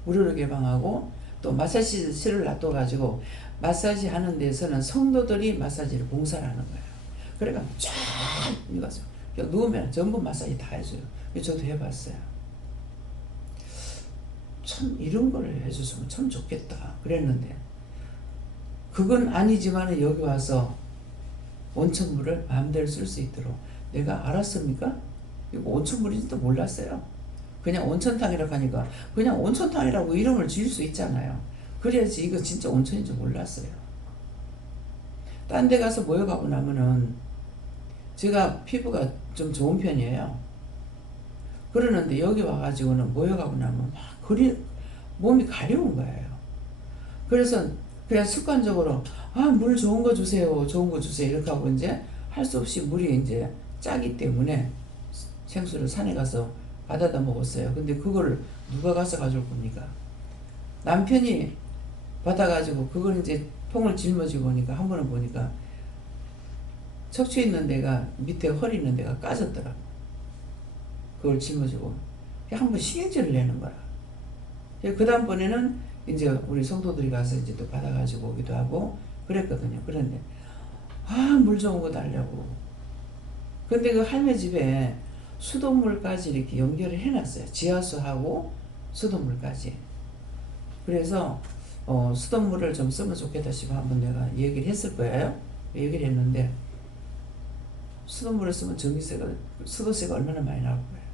무료로 개방하고 또 마사지실을 놔둬가지고 마사지 하는 데서는 성도들이 마사지를 봉사를 하는 거예요. 그래가 쫙 이거죠. 누우면 전부 마사지 다 해줘요. 저도 해봤어요. 참 이런 거를 해줬으면 참 좋겠다 그랬는데 그건 아니지만 여기 와서 온천물을 마음대로 쓸 수 있도록 내가 알았습니까? 이거 온천물인지도 몰랐어요. 그냥 온천탕이라고 하니까 그냥 온천탕이라고 이름을 지을 수 있잖아요. 그래야지 이거 진짜 온천인지 몰랐어요. 딴 데 가서 모여가고 나면은 제가 피부가 좀 좋은 편이에요. 그러는데 여기 와가지고는 모여가고 나면 막 몸이 가려운 거예요. 그래서 그냥 습관적으로 물 좋은 거 주세요, 좋은 거 주세요 이렇게 하고 이제 할 수 없이 물이 이제 짜기 때문에 생수를 산에 가서 받아다 먹었어요. 근데 그거를 누가 가서 가져올 겁니까? 남편이 받아가지고 그걸 이제 통을 짊어지고 보니까 한 번은 보니까 척추 있는 데가 밑에 허리 있는 데가 까졌더라고. 그걸 짊어지고 한번 신경질을 내는 거라. 그 다음번에는 이제 우리 성도들이 가서 이제 또 받아가지고 오기도 하고 그랬거든요. 그런데 물 좋은 거 달라고. 근데 그 할매 집에 수돗물까지 이렇게 연결을 해놨어요. 지하수하고 수돗물까지. 그래서 수돗물을 좀 쓰면 좋겠다 싶어 한번 내가 얘기를 했을 거예요. 얘기를 했는데 수돗물을 쓰면 수도세가 얼마나 많이 나올 거예요.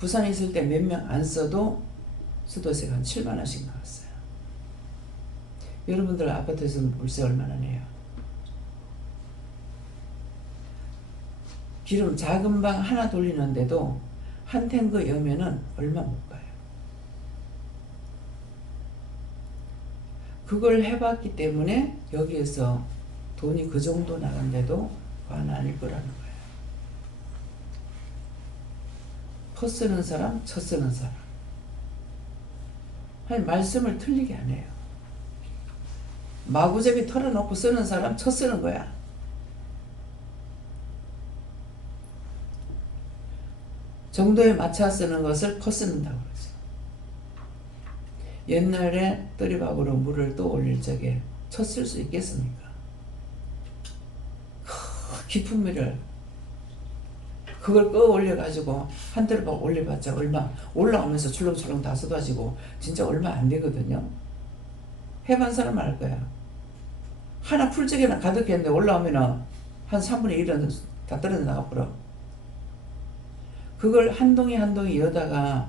부산에 있을 때 몇 명 안 써도 수도세가 한 7만 원씩 나왔어요. 여러분들 아파트에서 물세 얼마나 내요? 기름 작은 방 하나 돌리는데도 한 탱크 여면은 얼마 못 가요. 그걸 해봤기 때문에 여기에서 돈이 그 정도 나간데도 관 아닐 거라는 거예요. 퍼 쓰는 사람, 첫 쓰는 사람. 아니, 말씀을 틀리게 안 해요. 마구잡이 털어놓고 쓰는 사람 쳐 쓰는 거야. 정도에 맞춰 쓰는 것을 커 쓰는다고 그러죠. 옛날에 뜨리박으로 물을 또 올릴 적에 쳤을 수 있겠습니까? 깊은 물을 그걸 꺼 올려가지고 한 뜨리박 올려봤자 얼마 올라오면서 출렁출렁 다 쏟아지고 진짜 얼마 안 되거든요. 해본 사람 알 거야. 하나 풀적에나 가득했는데 올라오면은 한 3분의 1은 다 떨어져 나가버려. 그걸 한 동이 한 동이 여다가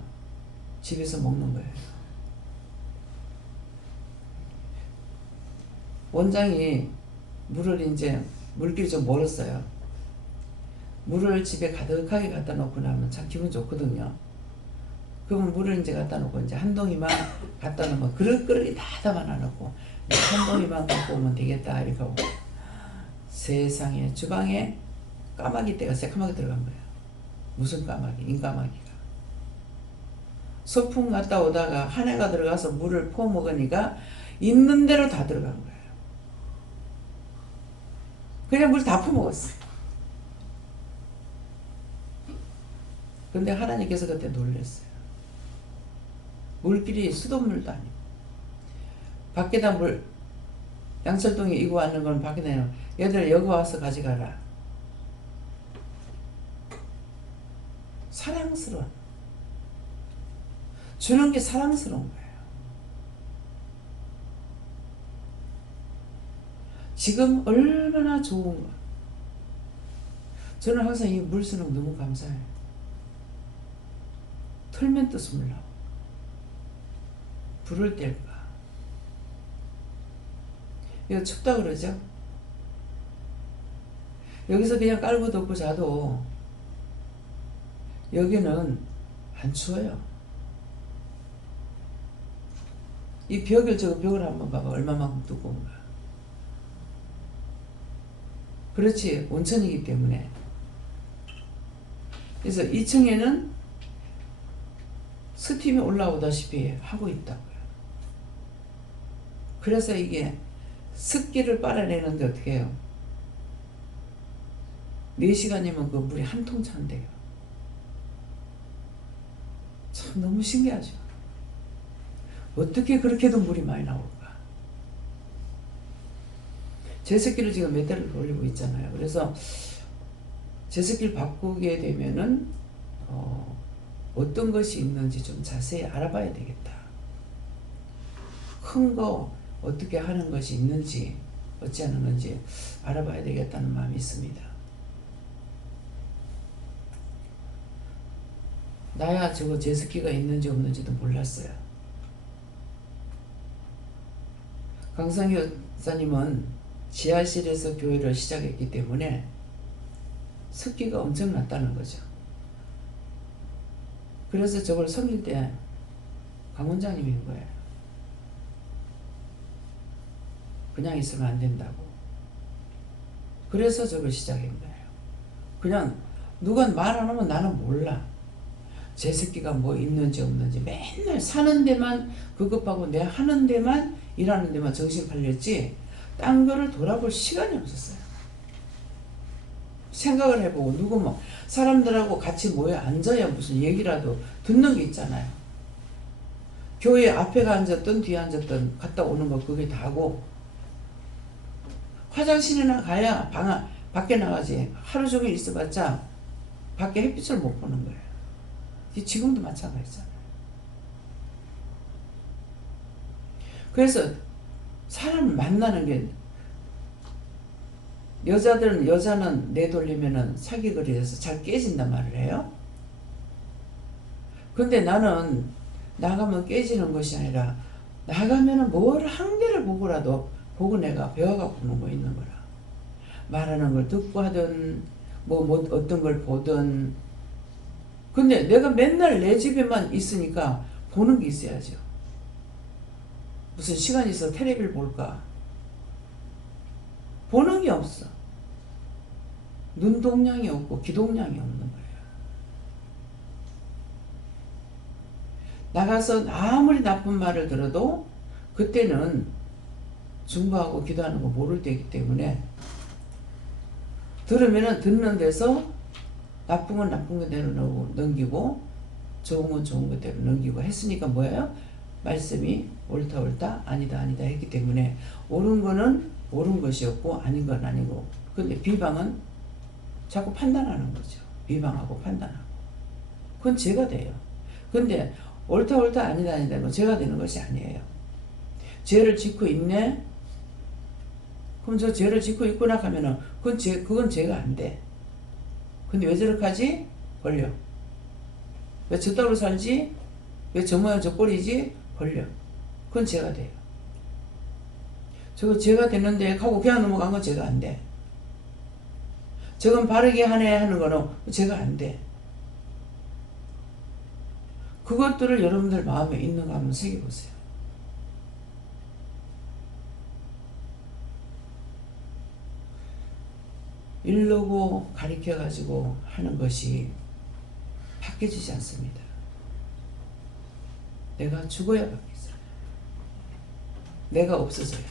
집에서 먹는 거예요. 원장이 물을 이제 물길이 좀 멀었어요. 물을 집에 가득하게 갖다 놓고 나면 참 기분 좋거든요. 그러면 물을 이제 갖다 놓고 이제 한 동이만 갖다 놓으면 그릇그릇이 다 담아 놓고 한 동이만 갖고 오면 되겠다 이렇게 하고 세상에 주방에 까마귀 떼가 새까맣게 들어간 거예요. 무슨 까마귀? 인까마귀가. 소풍 갔다 오다가 한 해가 들어가서 물을 퍼먹으니까 있는 대로 다 들어간 거예요. 그냥 물 다 퍼먹었어요. 근데 하나님께서 그때 놀랐어요. 물길이 수돗물도 아니고 밖에다 물 양철동에 이고 왔는 건 밖에다 내놓으면 얘들 여기 와서 가져가라. 사랑스러운 주는 게 사랑스러운 거예요. 지금 얼마나 좋은 거. 저는 항상 이 물 쓰는 거 너무 감사해요. 털면 뜻을 몰라. 불을 뗄까. 이거 춥다 그러죠? 여기서 그냥 깔고 덮고 자도 여기는 안 추워요. 이 벽을 저거 벽을 한번 봐봐. 얼마만큼 두꺼운가. 그렇지. 온천이기 때문에. 그래서 2층에는 스팀이 올라오다시피 하고 있다고요. 그래서 이게 습기를 빨아내는데 어떻게 해요? 4시간이면 그 물이 한 통 찬대요. 참 너무 신기하죠. 어떻게 그렇게도 물이 많이 나올까? 제습기를 지금 몇 달을 돌리고 있잖아요. 그래서 제습기를 바꾸게 되면은 어떤 것이 있는지 좀 자세히 알아봐야 되겠다. 큰 거 어떻게 하는 것이 있는지 어찌 하는 건지 알아봐야 되겠다는 마음이 있습니다. 나야 저거 제습기가 있는지 없는지도 몰랐어요. 강성희 여사님은 지하실에서 교회를 시작했기 때문에 습기가 엄청 났다는 거죠. 그래서 저걸 섬길 때 강원장님인 거예요. 그냥 있으면 안 된다고. 그래서 저걸 시작한 거예요. 그냥 누가 말 안 하면 나는 몰라. 제습기가 뭐 있는지 없는지 맨날 사는 데만 급급하고 내 하는 데만 일하는 데만 정신 팔렸지 딴 거를 돌아볼 시간이 없었어요. 생각을 해보고 누구 뭐 사람들하고 같이 모여 앉아야 무슨 얘기라도 듣는 게 있잖아요. 교회 앞에가 앉았든 뒤에 앉았든 갔다 오는 거 그게 다고 화장실이나 가야 밖에 나가지 하루 종일 있어봤자 밖에 햇빛을 못 보는 거예요. 지금도 마찬가지잖아요. 그래서 사람을 만나는 게 여자는 내돌리면은 사기거리에서 잘 깨진단 말을 해요. 근데 나는 나가면 깨지는 것이 아니라 나가면은 뭘 한 개를 보고 내가 배워갖고 오는 거 있는 거라. 말하는 걸 듣고 하든 뭐 어떤 걸 보든. 근데 내가 맨날 내 집에만 있으니까 보는 게 있어야죠. 무슨 시간이 있어 텔레비를 볼까? 보는 게 없어. 눈동량이 없고 귀동량이 없는 거예요. 나가서 아무리 나쁜 말을 들어도 그때는 중보하고 기도하는 거 모를 때이기 때문에 들으면은 듣는 데서 나쁜 건 나쁜 대로 넘기고 좋은 건 좋은 대로 넘기고 했으니까 뭐예요? 말씀이 옳다 옳다 아니다 아니다 했기 때문에 옳은 거는 옳은 것이었고 아닌 건 아니고 근데 비방은 자꾸 판단하는 거죠. 비방하고 판단하고 그건 죄가 돼요. 근데 옳다 옳다 아니다 아니다 건 죄가 되는 것이 아니에요. 죄를 짓고 있네? 그럼 저 죄를 짓고 있구나 하면은 그건 죄가 안 돼. 근데 왜 저렇게 하지? 걸려. 왜 저따로 살지? 왜 저 모양 저 꼴이지? 걸려. 그건 죄가 돼요. 저거 죄가 되는데 하고 그냥 넘어간 건 죄가 안 돼. 저건 바르게 하네 하는 거는 죄가 안 돼. 그것들을 여러분들 마음에 있는 거 한번 새겨보세요. 이르고 가리켜가지고 하는 것이 바뀌어지지 않습니다. 내가 죽어야 바뀌어요. 내가 없어져요.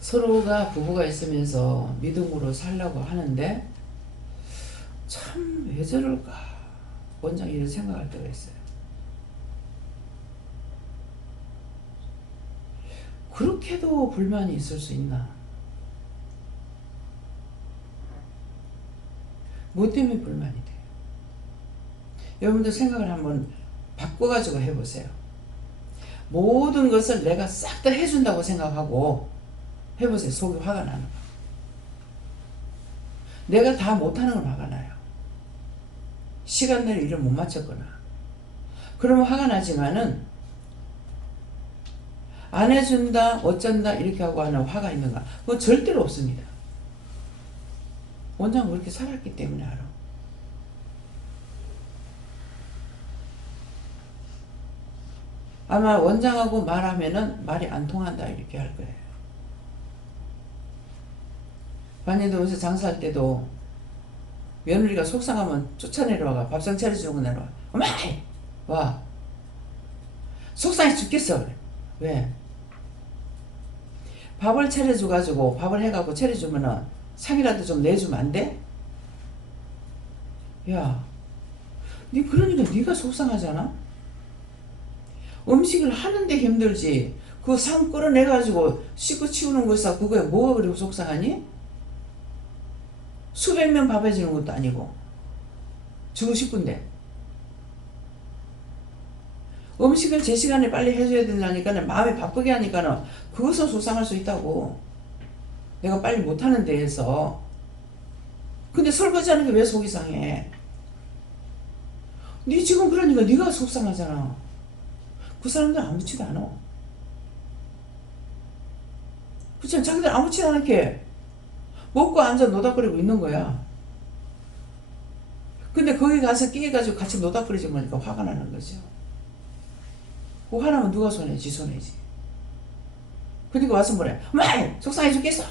서로가 부부가 있으면서 믿음으로 살려고 하는데 참 왜 저럴까 원장이 이런 생각할 때가 있어요. 그렇게도 불만이 있을 수 있나? 뭐 때문에 불만이 돼요? 여러분들 생각을 한번 바꿔가지고 해보세요. 모든 것을 내가 싹 다 해준다고 생각하고 해보세요. 속이 화가 나는 거. 내가 다 못하는 건 화가 나요. 시간 내로 일을 못 마쳤거나 그러면 화가 나지만은 안 해준다 어쩐다 이렇게 하고 하는 화가 있는가? 그거 절대로 없습니다. 원장은 그렇게 살았기 때문에 알아. 아마 원장하고 말하면은 말이 안 통한다 이렇게 할 거예요. 반년도 여기서 장사할 때도 며느리가 속상하면 쫓아내려와가 밥상 차려주고 내려와. 엄마! 와. 속상해 죽겠어. 그래. 왜? 밥을 차려줘가지고 밥을 해갖고 차려주면은 상이라도 좀 내주면 안 돼? 야, 니 그러니까 니가 속상하잖아? 음식을 하는데 힘들지. 그 상 끌어내가지고 씻고 치우는 것이 그거에 뭐가 그리고 속상하니? 수백 명 밥 해주는 것도 아니고 주고 싶은데 음식을 제 시간에 빨리 해줘야 된다니까 마음이 바쁘게 하니까는 그것은 속상할 수 있다고. 내가 빨리 못하는 데에서. 근데 설거지하는 게 왜 속이 상해? 니 지금 그러니까 니가 속상하잖아. 그 사람들 아무렇지도 않아. 그치? 자기들 아무렇지도 않게 먹고 앉아 노닥거리고 있는 거야. 근데 거기 가서 끼해가지고 같이 노닥거리지 보니까 화가 나는 거죠. 그 화나면 누가 손해? 지 손해지. 그러니까 와서 뭐래? 엄마! 속상해 죽겠어!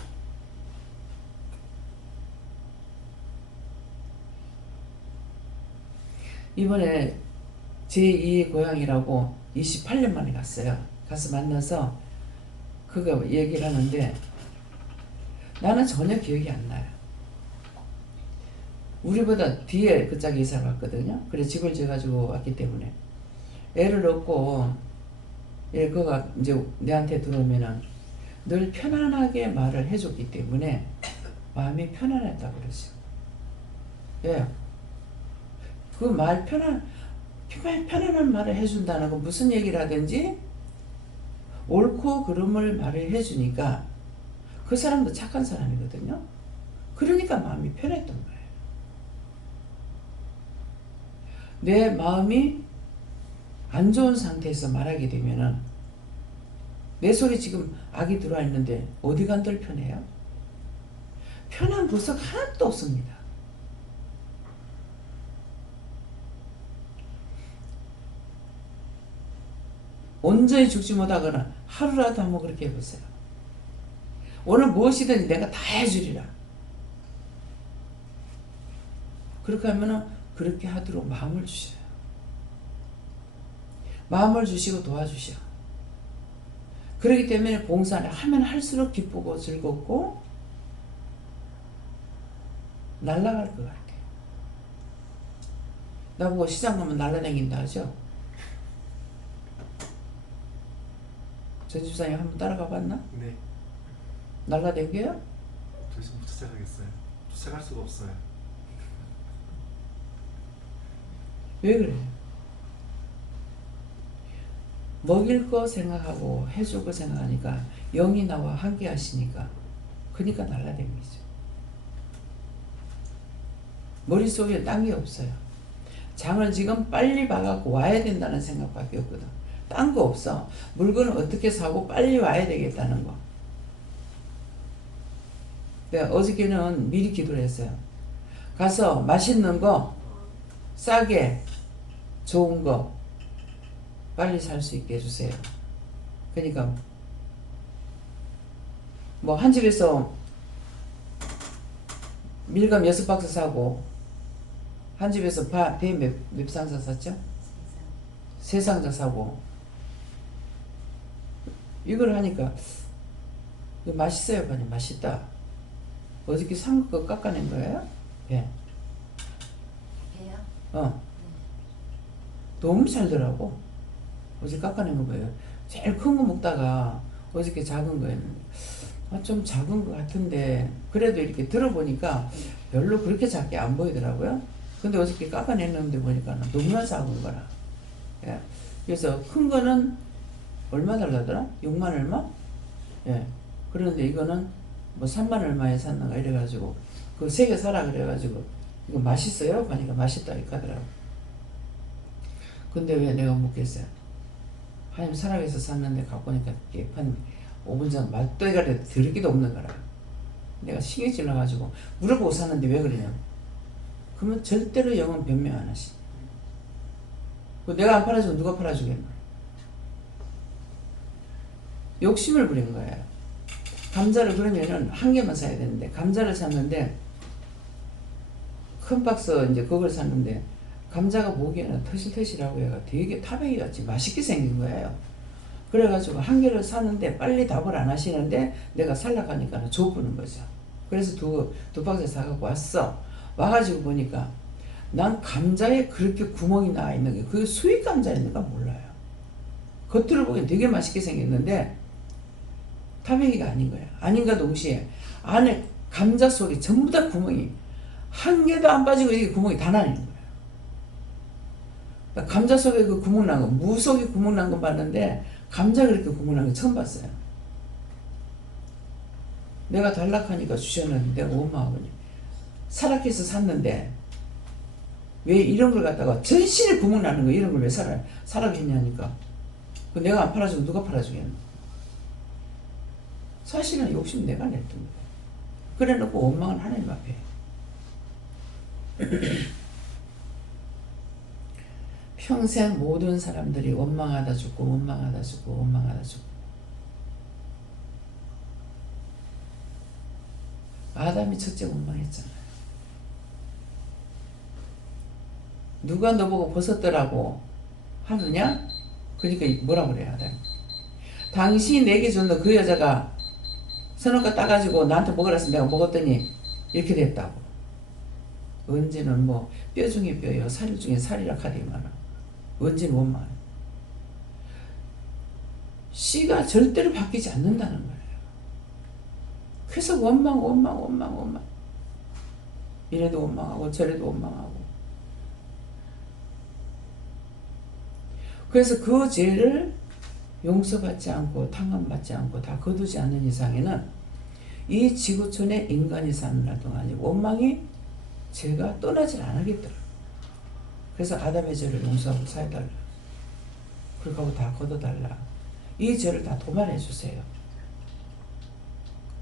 이번에 제2의 고향이라고 28년 만에 갔어요. 가서 만나서 그거 얘기를 하는데 나는 전혀 기억이 안 나요. 우리보다 뒤에 그 짝에 이사를 왔거든요. 그래 집을 지어가지고 왔기 때문에 애를 얻고 그가 이제 내한테 들어오면은 늘 편안하게 말을 해줬기 때문에 마음이 편안했다고 그러죠. 예. 그 말 편안한 말을 해준다는 건 무슨 얘기를 하든지 옳고 그름을 말을 해주니까 그 사람도 착한 사람이거든요. 그러니까 마음이 편했던 거예요. 내 마음이 안 좋은 상태에서 말하게 되면은 내 속에 지금 악이 들어와 있는데 어디가 한들 편해요? 편한 구석 하나도 없습니다. 온전히 죽지 못하거나 하루라도 한번 그렇게 해보세요. 오늘 무엇이든지 내가 다 해주리라. 그렇게 하면은 그렇게 하도록 마음을 주셔요. 마음을 주시고 도와주셔. 그렇기 때문에 봉사를 하면 할수록 기쁘고 즐겁고 날아갈 것 같아. 나보고 시장 가면 날아다닌다 하죠? 전 집사님 한번 따라가 봤나? 네. 날아다녀요? 더 이상 못 쫓아가겠어요. 쫓아갈 수가 없어요. 왜 그래? 먹일 거 생각하고 해줄 거 생각하니까 영이 나와 함께 하시니까 그러니까 날아다니죠. 머릿속에 딴 게 없어요. 장을 지금 빨리 봐갖고 와야 된다는 생각밖에 없거든. 딴 거 없어. 물건을 어떻게 사고 빨리 와야 되겠다는 거. 내가 어저께는 미리 기도를 했어요. 가서 맛있는 거, 싸게, 좋은 거 빨리 살 수 있게 해주세요. 그러니까 뭐 한 집에서 밀감 6박스 사고 한 집에서 배 몇 상자 샀죠? 3상자 사고 이걸 하니까 이거 맛있어요. 그냥 맛있다. 어저께 산 거 깎아낸 거예요? 배. 배요? 너무 잘더라고. 어제 깎아낸 거 뭐예요? 제일 큰 거 먹다가 어저께 작은 거였는데 좀 작은 거 같은데 그래도 이렇게 들어보니까 별로 그렇게 작게 안 보이더라고요. 근데 어저께 깎아냈는데 보니까 너무나 작은 거라. 예. 그래서 큰 거는 얼마 달라더라? 6만 얼마? 예. 그런데 이거는 뭐 3만 얼마에 샀는가 이래가지고 그 3개 사라 그래가지고 이거 맛있어요? 하니까 맛있다 이렇게 하더라고. 근데 왜 내가 묻겠어요? 하나님 살아계서 샀는데 갖고 오니까 한 5분 전 맛도이가리 들기도 없는 거라. 내가 신경 찔러가지고 물어보고 샀는데 왜 그러냐? 그러면 절대로 영은 변명 안 하시. 내가 안 팔아주면 누가 팔아주겠노? 욕심을 부린 거예요. 감자를 그러면은 한 개만 사야 되는데 감자를 샀는데 큰 박스 이제 그걸 샀는데 감자가 보기에는 터실터실하고 얘가 되게 타백이 같이 맛있게 생긴 거예요. 그래가지고 한 개를 사는데 빨리 답을 안 하시는데 내가 살라고 하니까 줘보는 거죠. 그래서 두 박스 사갖고 왔어. 와가지고 보니까 난 감자에 그렇게 구멍이 나 있는 게 그게 수입 감자였는가 몰라요. 겉으로 보기엔 되게 맛있게 생겼는데 타백이가 아닌 거야. 아닌가 동시에 안에 감자 속에 전부 다 구멍이 한 개도 안 빠지고 이게 구멍이 다 나 있는 거야. 그러니까 감자 속에 그 구멍 난 거, 무 속에 구멍 난 거 봤는데 감자 그렇게 구멍 난 거 처음 봤어요. 내가 달락하니까 주셨는데 내가 원망하거든요. 사락해서 샀는데 왜 이런 걸 갖다가 전신에 구멍 나는 거 이런 걸 왜 사락했냐니까 그 내가 안 팔아주고 누가 팔아주겠노? 사실은 욕심 내가 냈던 거야. 그래 놓고 원망은 하나님 앞에. 평생 모든 사람들이 원망하다 죽고 원망하다 죽고 원망하다 죽고 아담이 첫째 원망했잖아요. 누가 너보고 벗었더라고 하느냐? 그러니까 뭐라 그래 아담이. 당신이 내게 줬는 그 여자가 선악과 따가지고 나한테 먹으라 해서 내가 먹었더니 이렇게 됐다고. 언제는 뭐 뼈 중에 뼈요 살 중에 살이라 카디마나 언제는 원망. 씨가 절대로 바뀌지 않는다는 거예요. 그래서 원망 이래도 원망하고 저래도 원망하고. 그래서 그 죄를 용서받지 않고 탕감받지 않고 다 거두지 않는 이상에는 이 지구촌에 인간이 사는 날 동안 원망이 죄가 떠나질 않겠더라. 그래서 아담의 죄를 용서하고 사해달라. 그렇게 다 걷어달라. 이 죄를 다 도말해 주세요.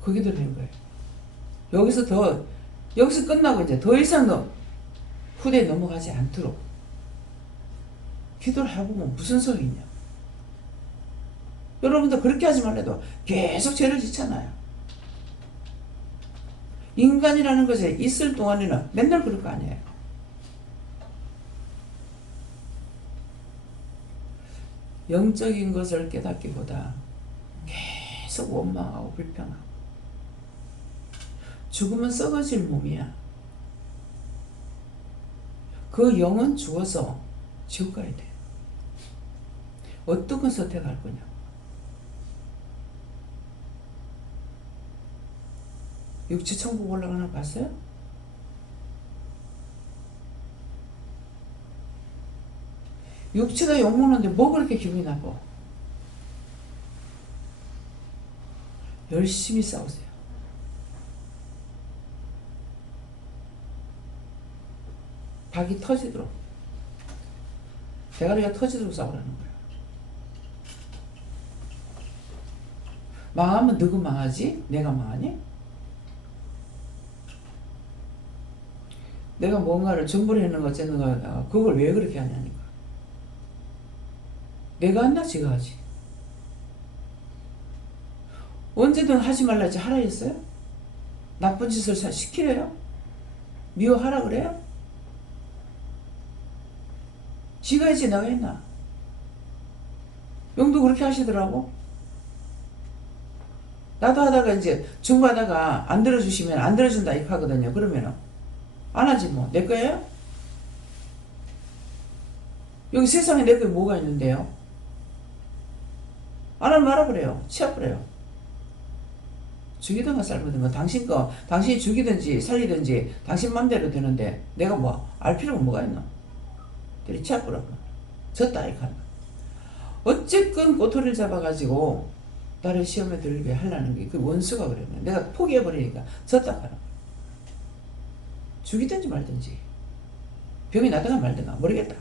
그게 된 거예요. 여기서 끝나고 이제 더 이상 후대에 넘어가지 않도록 기도를 해보면 무슨 소리 있냐. 여러분도 그렇게 하지 말래도 계속 죄를 짓잖아요. 인간이라는 것에 있을 동안에는 맨날 그럴 거 아니에요. 영적인 것을 깨닫기보다 계속 원망하고 불평하고. 죽으면 썩어질 몸이야. 그 영은 죽어서 지옥 가야 돼. 어떤 걸 선택할 거냐. 육체 천국 올라가는 거 봤어요? 육체가 욕먹는데 뭐 그렇게 기분이 나빠? 열심히 싸우세요. 박이 터지도록, 대가리가 터지도록 싸우라는 거예요. 망하면 누구 망하지? 내가 망하니? 내가 뭔가를 정보를 해놓은 거 어쩌는 거 그걸 왜 그렇게 하냐니까. 내가 한다 지가 하지. 언제든 하지 말라 했지 하라 했어요? 나쁜 짓을 시키래요? 미워하라 그래요? 지가 했지 내가 했나? 용도 그렇게 하시더라고. 나도 하다가 이제 중고하다가 안 들어주시면 안 들어준다 이렇게 하거든요. 그러면은 안 하지 뭐. 내 거예요? 여기 세상에 내 거에 뭐가 있는데요? 안 하면 말아 그래요. 치아버려요. 죽이든가 삶으든가 당신 거, 당신이 죽이든지 살리든지 당신 맘대로 되는데 내가 뭐 알 필요가 뭐가 있나? 들이 치아버려고. 졌다 이렇게 한다. 어쨌건 꼬투리를 잡아가지고 나를 시험에 들게 하려는 게 그 원수가 그러면 내가 포기해버리니까 졌다 가는 거야. 죽이든지 말든지 병이 나든가 말든가 모르겠다.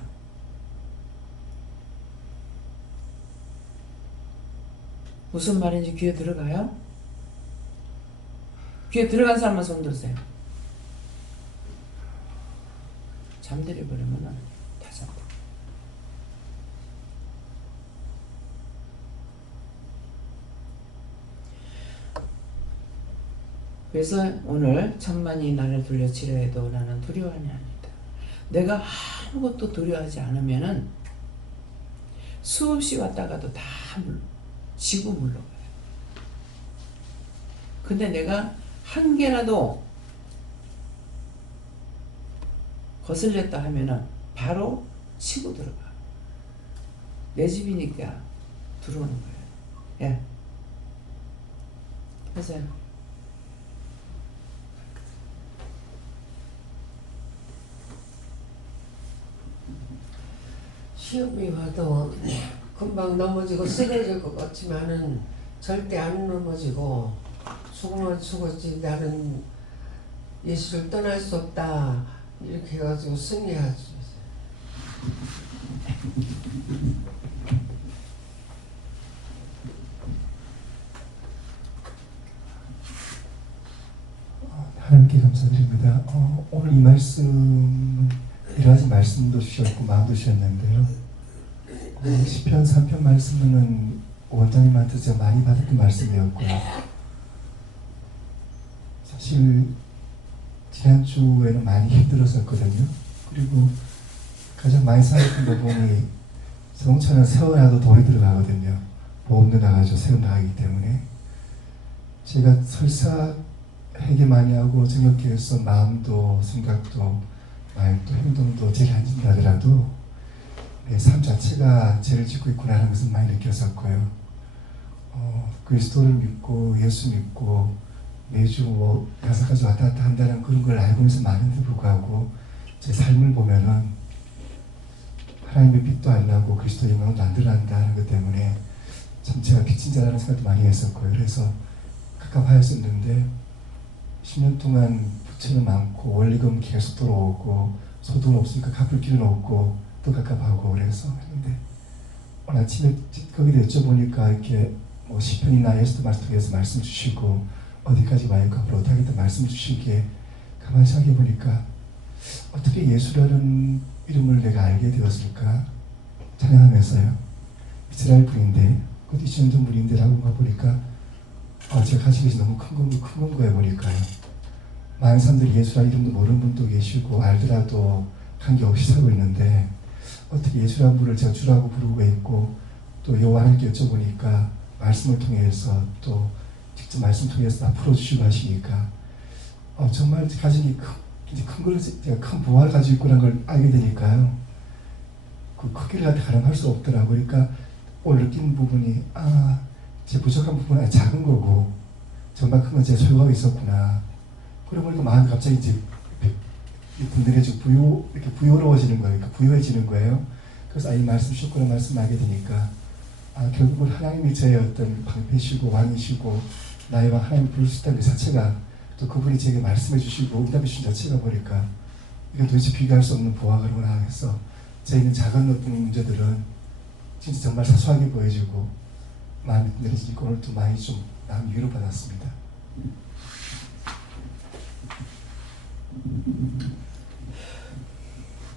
무슨 말인지 귀에 들어가요? 귀에 들어간 사람만 손 들으세요. 잠들여 버리면은 다 잠들어. 그래서 오늘 천만이 나를 둘러치려 해도 나는 두려워하니 아니다. 내가 아무것도 두려워하지 않으면은 수없이 왔다가도 다 지고 물러가요. 근데 내가 한 개라도 거슬렸다 하면은 바로 치고 들어가. 내 집이니까 들어오는 거예요. 예. 하세요. 시험이 와도 금방 넘어지고 쓰러질 것 같지만은 절대 안 넘어지고 죽으면 죽었지 나는 예수를 떠날 수 없다 이렇게 해가지고 승리하지. 하나님께 감사드립니다. 오늘 이 말씀은 여러 가지 말씀도 주셨고 마음도 주셨는데요. 시편 3편 말씀은 원장님한테 제가 많이 받았던 말씀이었고요. 사실 지난주에는 많이 힘들었었거든요. 그리고 가장 많이 생각했던 부분이 자동차는 세워놔도 돌이 들어가거든요. 보험도 나가죠. 세워나가기 때문에. 제가 설사 회개 많이 하고 정욕해서 마음도 생각도 말도 행동도 죄를 안 짓는다 하더라도 내 삶 자체가 죄를 짓고 있구나 하는 것을 많이 느꼈었고요. 그리스도를 믿고 예수 믿고 매주 가사까지 왔다 갔다 한다는 그런 걸 알고 있어 많은데 불구하고 제 삶을 보면은 하나님의 빛도 안 나고 그리스도의 영광도 안 드러난다는 것 때문에 참 제가 빚진 자라는 생각도 많이 했었고요. 그래서 갑갑하였었는데 10년 동안 부채는 많고 원리금 계속 들어오고 소득은 없으니까 갚을 길은 없고 또 갑갑하고 그래서 했는데 오늘 아침에 거기에 여쭤보니까 이렇게 시편이나 예수도 말씀에서 말씀 주시고 어디까지 와요 앞으로 어떻게 말씀 주시기에 가만히 생각해 보니까 어떻게 예수라는 이름을 내가 알게 되었을까 찬양하면서요. 이스라엘 분인데 곧 2000년 전 분인데 라고 가보니까 제가 가지고 계신 너무 큰 거에 보니까요. 많은 사람들이 예수라는 이름도 모르는 분도 계시고 알더라도 관계없이 살고 있는데 어떻게 예수라는 분을 제가 주라고 부르고 있고 또 여호와 하나님께 여쭤보니까 말씀을 통해서 또 직접 말씀 통해서 다 풀어주시고 하시니까 정말 가정이 큰 걸 제가 큰 부활을 가지고 있구나 걸 알게 되니까요. 그 크기를 가늠할 수 없더라고요. 그러니까 오늘 느낀 부분이 제 부족한 부분은 아주 작은 거고 정말 큰 건 제가 소유하고 있었구나. 그러고 보니까 마음이 갑자기 이제 든든해지고 이렇게 부유로워지는 거예요. 그러니까 부유해지는 거예요. 그래서 이 말씀 슈크라 말씀 알게 되니까 결국은 하나님이 저의 어떤 방패시고 왕이시고 나의 왕 하나님 부를 수 있다는 그 자체가 또 그분이 제게 말씀해 주시고 응답해 주신 자체가 보니까 이건 도대체 비교할 수 없는 보화가구나 해서 저희는 작은 어떤 문제들은 진짜 정말 사소하게 보여지고 마음이 든든해지니까 오늘 또 많이 좀 마음이 위로받았습니다.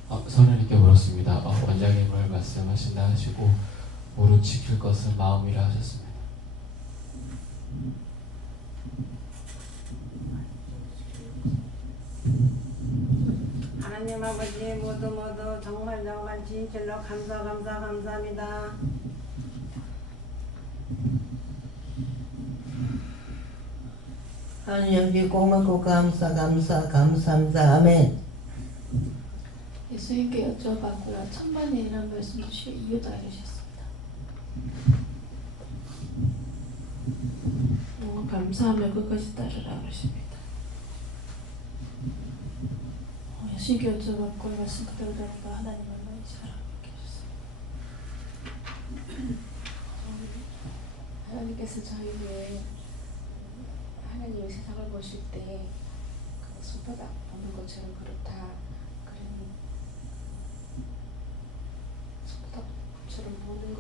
선생님께 물었습니다. 원장님을 말씀하신다 하시고 무릇 지킬 것은 마음이라 하셨습니다. 하나님 아버지 모두 정말 진실로 감사합니다. 하나님 고맙고 감사합니다. 아멘. 예수님께 여쭤봤고요. 천만인이라는 말씀 주실 이유도 알려주셨습니다. 감사하며 끝까지 따르라 그러십니다. 예수님께 여쭤봤고 말씀 그대로 들어가 하나님 얼마나 사랑하게 하셨습니다. 하나님께서 저희에게 하나님의 세상을 보실 때 손바닥 보는 것처럼 그렇다. 손바닥처럼 보는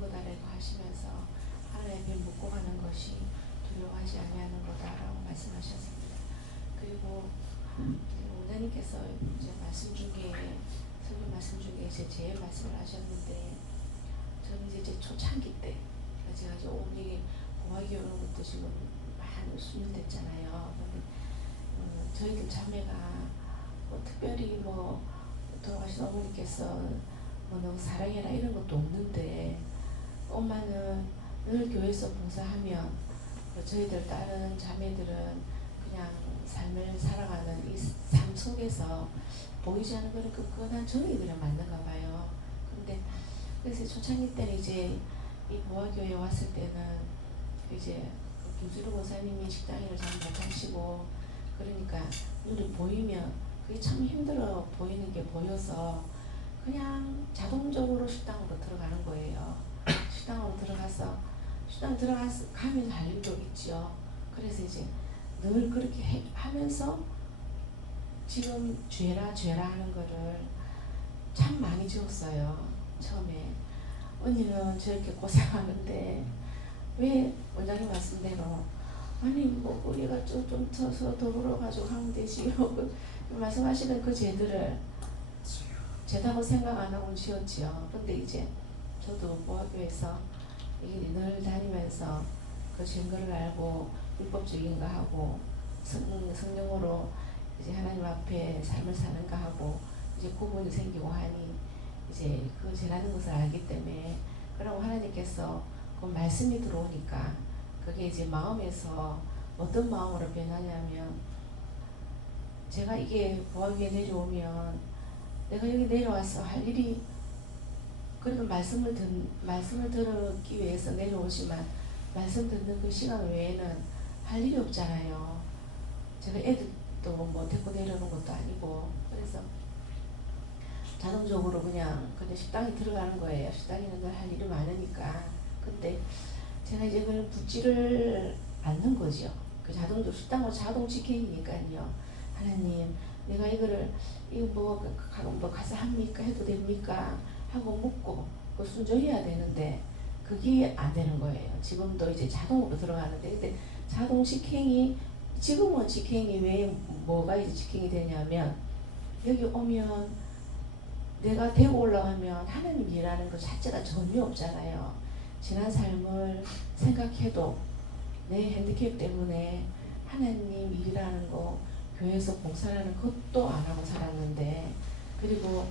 거다라고 하시면서 하나님께 묻고 가는 것이 두려워하지 아니하는 거다라고 말씀하셨습니다. 그리고 원장님께서 이제 말씀 중에 설교 말씀 중에 이제 제 말씀을 하셨는데 저는 이제 초창기 때 제가 이제 우리 보아교회 오는 것도 지금 한 수년 됐잖아요. 근데 저희들 자매가 특별히 돌아가신 어머니께서 너무 사랑해라 이런 것도 없는데 엄마는 늘 교회에서 봉사하면 저희들 다른 자매들은 그냥 삶을 살아가는 이 삶 속에서 보이지 않는 그런 끈끈한 정이 그냥 맞는가 봐요. 근데 그래서 초창기 때는 이제 이 보아교회에 왔을 때는 이제 김수로 목사님이 식당일을 잘 못하시고 그러니까 눈이 보이면 그게 참 힘들어 보이는 게 보여서 그냥 자동적으로 식당으로 들어가는 거예요. 식당으로 들어가서 가면 할 일도 있죠. 그래서 이제 늘 그렇게 하면서 지금 죄라 하는 거를 참 많이 지웠어요. 처음에 언니는 저렇게 고생하는데 왜 원장님 말씀대로 아니 우리가 좀 더 더불어가지고 하면 되지 말씀하시는 그 죄들을 죄다고 생각 안 하고 지었지요. 근데 이제 저도 모아교에서 늘 다니면서 그 증거를 알고 율법적인가 하고 성령으로 이제 하나님 앞에 삶을 사는가 하고 이제 구분이 생기고 하니 이제 그 죄라는 것을 알기 때문에 그러고 하나님께서 그 말씀이 들어오니까 그게 이제 마음에서 어떤 마음으로 변하냐면 제가 이게 보아교에 내려오면 내가 여기 내려와서 할 일이 그래도 말씀을 들었기 위해서 내려오지만 말씀 듣는 그 시간 외에는 할 일이 없잖아요. 제가 애들도 데리고 내려오는 것도 아니고 그래서 자동적으로 그냥 식당에 들어가는 거예요. 식당에는 늘 할 일이 많으니까. 근데 제가 이제 그걸 붙지를 않는 거죠. 그 자동적으로 식당은 자동 직행이니까요. 하나님, 내가 이거를 이거 가서 합니까? 해도 됩니까? 하고 묻고 그 순종해야 되는데 그게 안 되는 거예요. 지금도 이제 자동으로 들어가는데 근데 자동 직행이 지금은 직행이 왜 뭐가 이제 직행이 되냐면 여기 오면 내가 되고 올라가면 하나님 일하는 것 자체가 전혀 없잖아요. 지난 삶을 생각해도 내 핸디캡 때문에 하나님 일이라는 거 교회에서 봉사하는 것도 안 하고 살았는데 그리고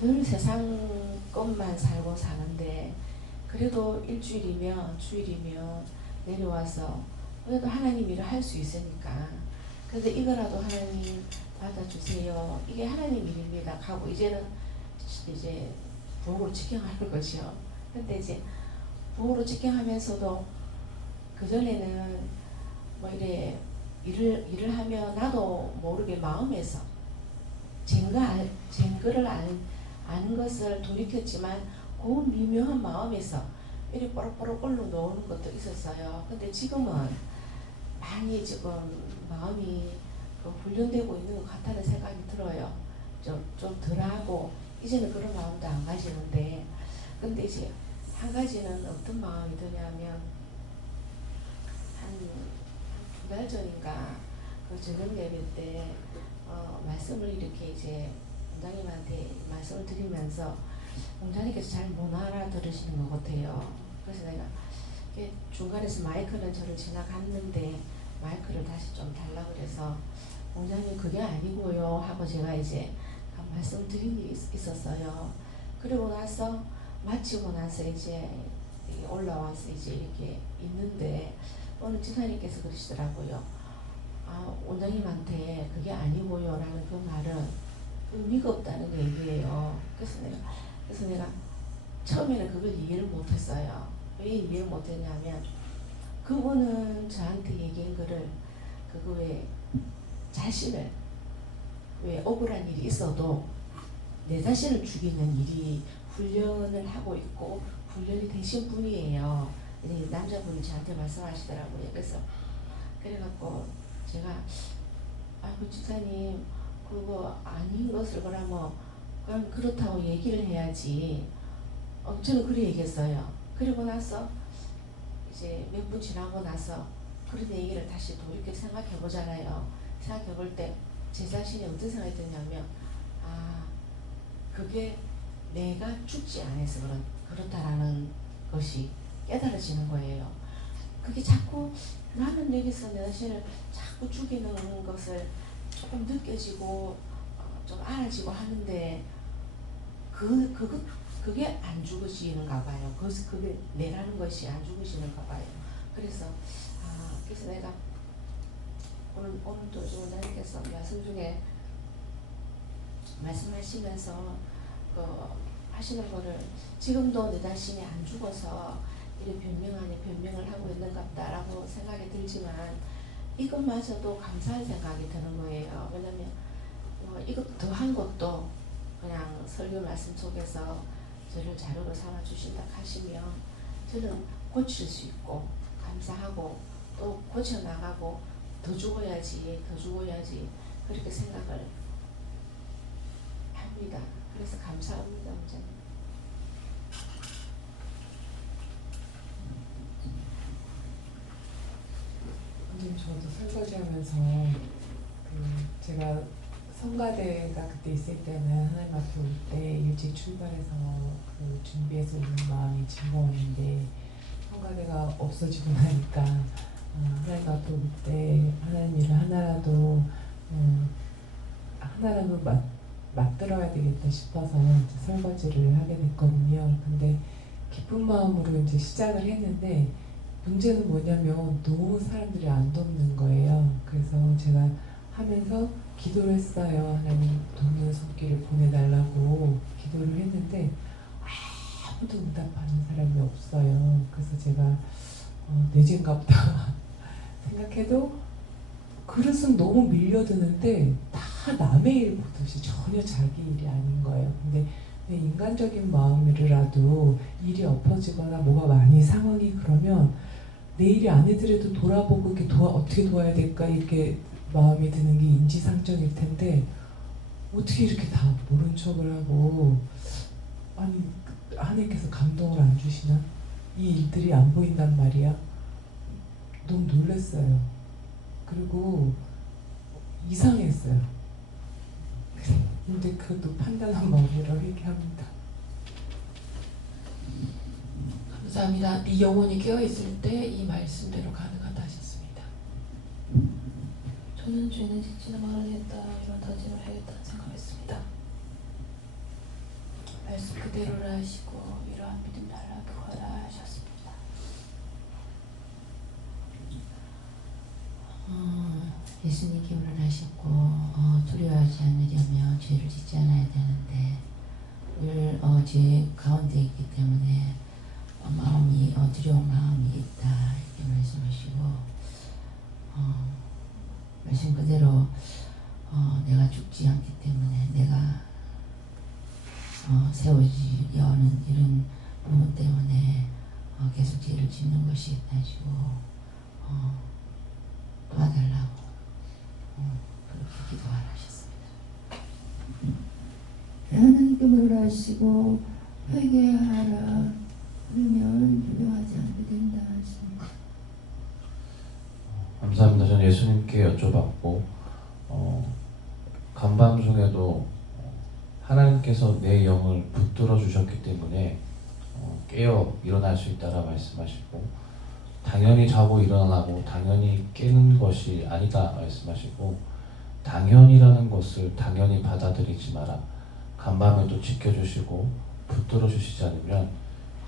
늘 세상 것만 살고 사는데 그래도 일주일이면 주일이면 내려와서 그래도 하나님 일을 할 수 있으니까 그래서 이거라도 하나님 받아주세요. 이게 하나님 일입니다. 하고 이제 부엌으로 직행하는 거죠. 근데 이제 부엌으로 직행하면서도 그 전에는 뭐 이래 일을 하면 나도 모르게 마음에서 쟁거를 아는 것을 돌이켰지만 그 미묘한 마음에서 이렇게 뽀록뽀록 올라놓는 것도 있었어요. 근데 지금은 많이 지금 마음이 훈련되고 있는 것 같다는 생각이 들어요. 좀 덜하고 이제는 그런 마음도 안 가지는데 근데 이제 한 가지는 어떤 마음이 드냐면 한 두 달 전인가 그 저녁 예배 때 말씀을 이렇게 이제 원장님한테 말씀을 드리면서 원장님께서 잘 못 알아들으시는 것 같아요. 그래서 내가 중간에서 마이크는 저를 지나갔는데 마이크를 다시 좀 달라고 그래서 원장님 그게 아니고요 하고 제가 이제 말씀 드린 일이 있었어요. 그리고 나서 마치고 나서 이제 올라와서 이제 이렇게 있는데 어느 지사님께서 그러시더라고요. 원장님한테 그게 아니고요 라는 그 말은 의미가 없다는 얘기예요. 그래서 내가 처음에는 그걸 이해를 못했어요. 왜 이해를 못했냐면 그분은 저한테 얘기한 거를 그거에 자신을 왜 억울한 일이 있어도 내 자신을 죽이는 일이 훈련을 하고 있고 훈련이 되신 분이에요. 남자분이 저한테 말씀하시더라고요. 그래갖고 제가 그 집사님 그거 아닌 것을 그러면 그럼 그렇다고 얘기를 해야지. 저는 그래 얘기했어요. 그리고 나서 이제 몇 분 지나고 나서 그런 얘기를 다시 돌이켜 생각해 보잖아요. 생각해 볼 때 제 자신이 어떤 생각이 드냐면 그게 내가 죽지 않아서 그렇다라는 것이 깨달아지는 거예요. 그게 자꾸 나는 여기서 내 자신을 자꾸 죽이는 것을 조금 느껴지고 좀 알아지고 하는데 그게 안 죽어지는가 봐요. 그게 내라는 것이 안 죽어지는가 봐요. 그래서 내가 오늘도 원장님께서 말씀 중에 말씀하시면서 하시는 거를 지금도 내 자신이 안 죽어서 이런 변명 아닌 변명을 하고 있는 것 같다라고 생각이 들지만 이것마저도 감사한 생각이 드는 거예요. 왜냐면 이것 더한 것도 그냥 설교 말씀 속에서 저를 자료로 삼아 주신다 하시면 저는 고칠 수 있고 감사하고 또 고쳐나가고 더 죽어야지 그렇게 생각을 합니다. 그래서 감사합니다. 원장님. 선생님 저도 설거지하면서 제가 성가대가 그때 있을 때는 하나님 앞에 올 때 일찍 출발해서 준비해서 오는 마음이 즐거웠는데 성가대가 없어지고 나니까 하나님 앞에 올 때 하나님 일을 하나라도 맞들어야 되겠다 싶어서 이제 설거지를 하게 됐거든요. 근데 기쁜 마음으로 이제 시작을 했는데 문제는 뭐냐면 너무 사람들이 안 돕는 거예요. 그래서 제가 하면서 기도를 했어요. 하나님 돕는 손길을 보내달라고 기도를 했는데 아무도 응답하는 사람이 없어요. 그래서 제가 내 죄인가 보다 생각해도 그릇은 너무 밀려드는데 다 남의 일 보듯이 전혀 자기 일이 아닌 거예요. 근데 내 인간적인 마음이라도 일이 엎어지거나 뭐가 많이 상황이 그러면 내 일이 아니더라도 돌아보고 이렇게 어떻게 도와야 될까 이렇게 마음이 드는 게 인지상정일 텐데 어떻게 이렇게 다 모른 척을 하고 아니 하나님께서 감동을 안 주시나? 이 일들이 안 보인단 말이야. 너무 놀랐어요. 그리고 이상했어요. 근데 그것도 판단한 마음이라고 얘기합니다. 감사합니다. 네 영혼이 깨어있을 때 이 말씀대로 가능하다 하셨습니다. 저는 죄는 짓지는 말아야겠다 이런 다짐을 해야겠다는 생각했습니다. 그대로라 하시고 이러한 믿음 달라 구하라 하셨습니다. 예수님께 물러나셨고 두려워하지 않으려면 죄를 짓지 않아야 되는데 늘 죄 가운데 있기 때문에 마음이 두려운 마음이 있다 이렇게 말씀하시고 말씀 그대로 내가 죽지 않기 때문에 내가 세워지려 하는 이런 부분 때문에 계속 죄를 짓는 것이 있다 하시고 도와달라고 그렇게 기도하라 하셨습니다. 하나님께 물어하시고 회개하라 그러면 두려워하지 않게 된다 하십니다. 감사합니다. 저는 예수님께 여쭤봤고 간밤 중에도 하나님께서 내 영을 붙들어 주셨기 때문에 깨어 일어날 수 있다라 말씀하시고 당연히 자고 일어나고 당연히 깨는 것이 아니다 말씀하시고 당연이라는 것을 당연히 받아들이지 마라. 간밤에도 지켜주시고 붙들어 주시지 않으면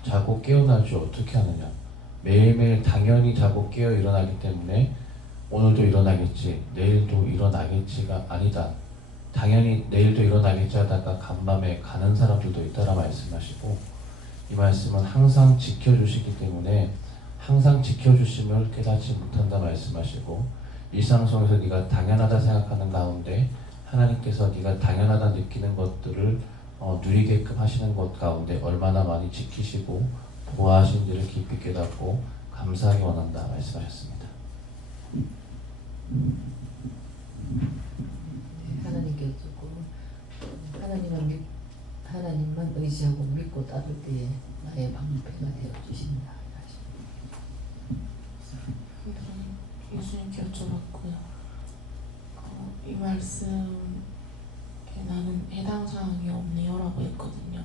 자고 깨어날 줄 어떻게 하느냐. 매일매일 당연히 자고 깨어 일어나기 때문에 오늘도 일어나겠지 내일도 일어나겠지가 아니다. 당연히 내일도 일어나겠지 하다가 간밤에 가는 사람들도 있다라 말씀하시고 이 말씀은 항상 지켜주시기 때문에 항상 지켜주심을 깨닫지 못한다 말씀하시고 일상 속에서 네가 당연하다 생각하는 가운데 하나님께서 네가 당연하다 느끼는 것들을 누리게끔 하시는 것 가운데 얼마나 많이 지키시고 보호하신지를 깊이 깨닫고 감사하기 원한다 말씀하셨습니다. 하나님께 듣고 하나님만 의지하고 믿고 따를 때에 나의 방패가 되어 주신다. 예수님께 여쭤봤고요. 이 말씀에 나는 해당 사항이 없네요 라고 했거든요.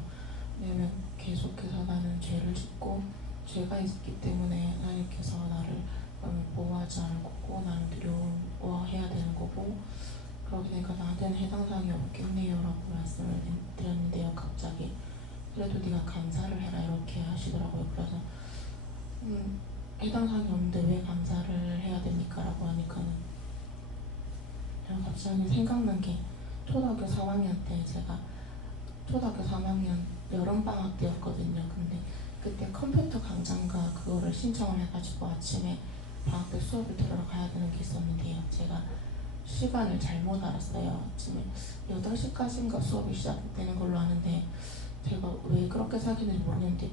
왜냐면 계속해서 나는 죄를 짓고 죄가 있기 때문에 하나님께서 나를 보호하지 않을 거고 나는 두려워해야 되는 거고 그러게 되니까 나한테는 해당 사항이 없겠네요 라고 말씀을 드렸는데요. 갑자기 그래도 네가 감사를 해라 이렇게 하시더라고요. 그래서 해당 사항이 없는데 왜 감사를 해야 됩니까? 라고 하니까는 갑자기 생각난 게 초등학교 3학년 때 제가 초등학교 3학년 여름방학 때였거든요. 근데 그때 컴퓨터 강좌인가 그거를 신청을 해가지고 아침에 방학 때 수업을 들으러 가야 되는 게 있었는데요. 제가 시간을 잘못 알았어요. 아침에 8시까지인가 수업이 시작되는 걸로 아는데 제가 왜 그렇게 생각했는지 모르겠는데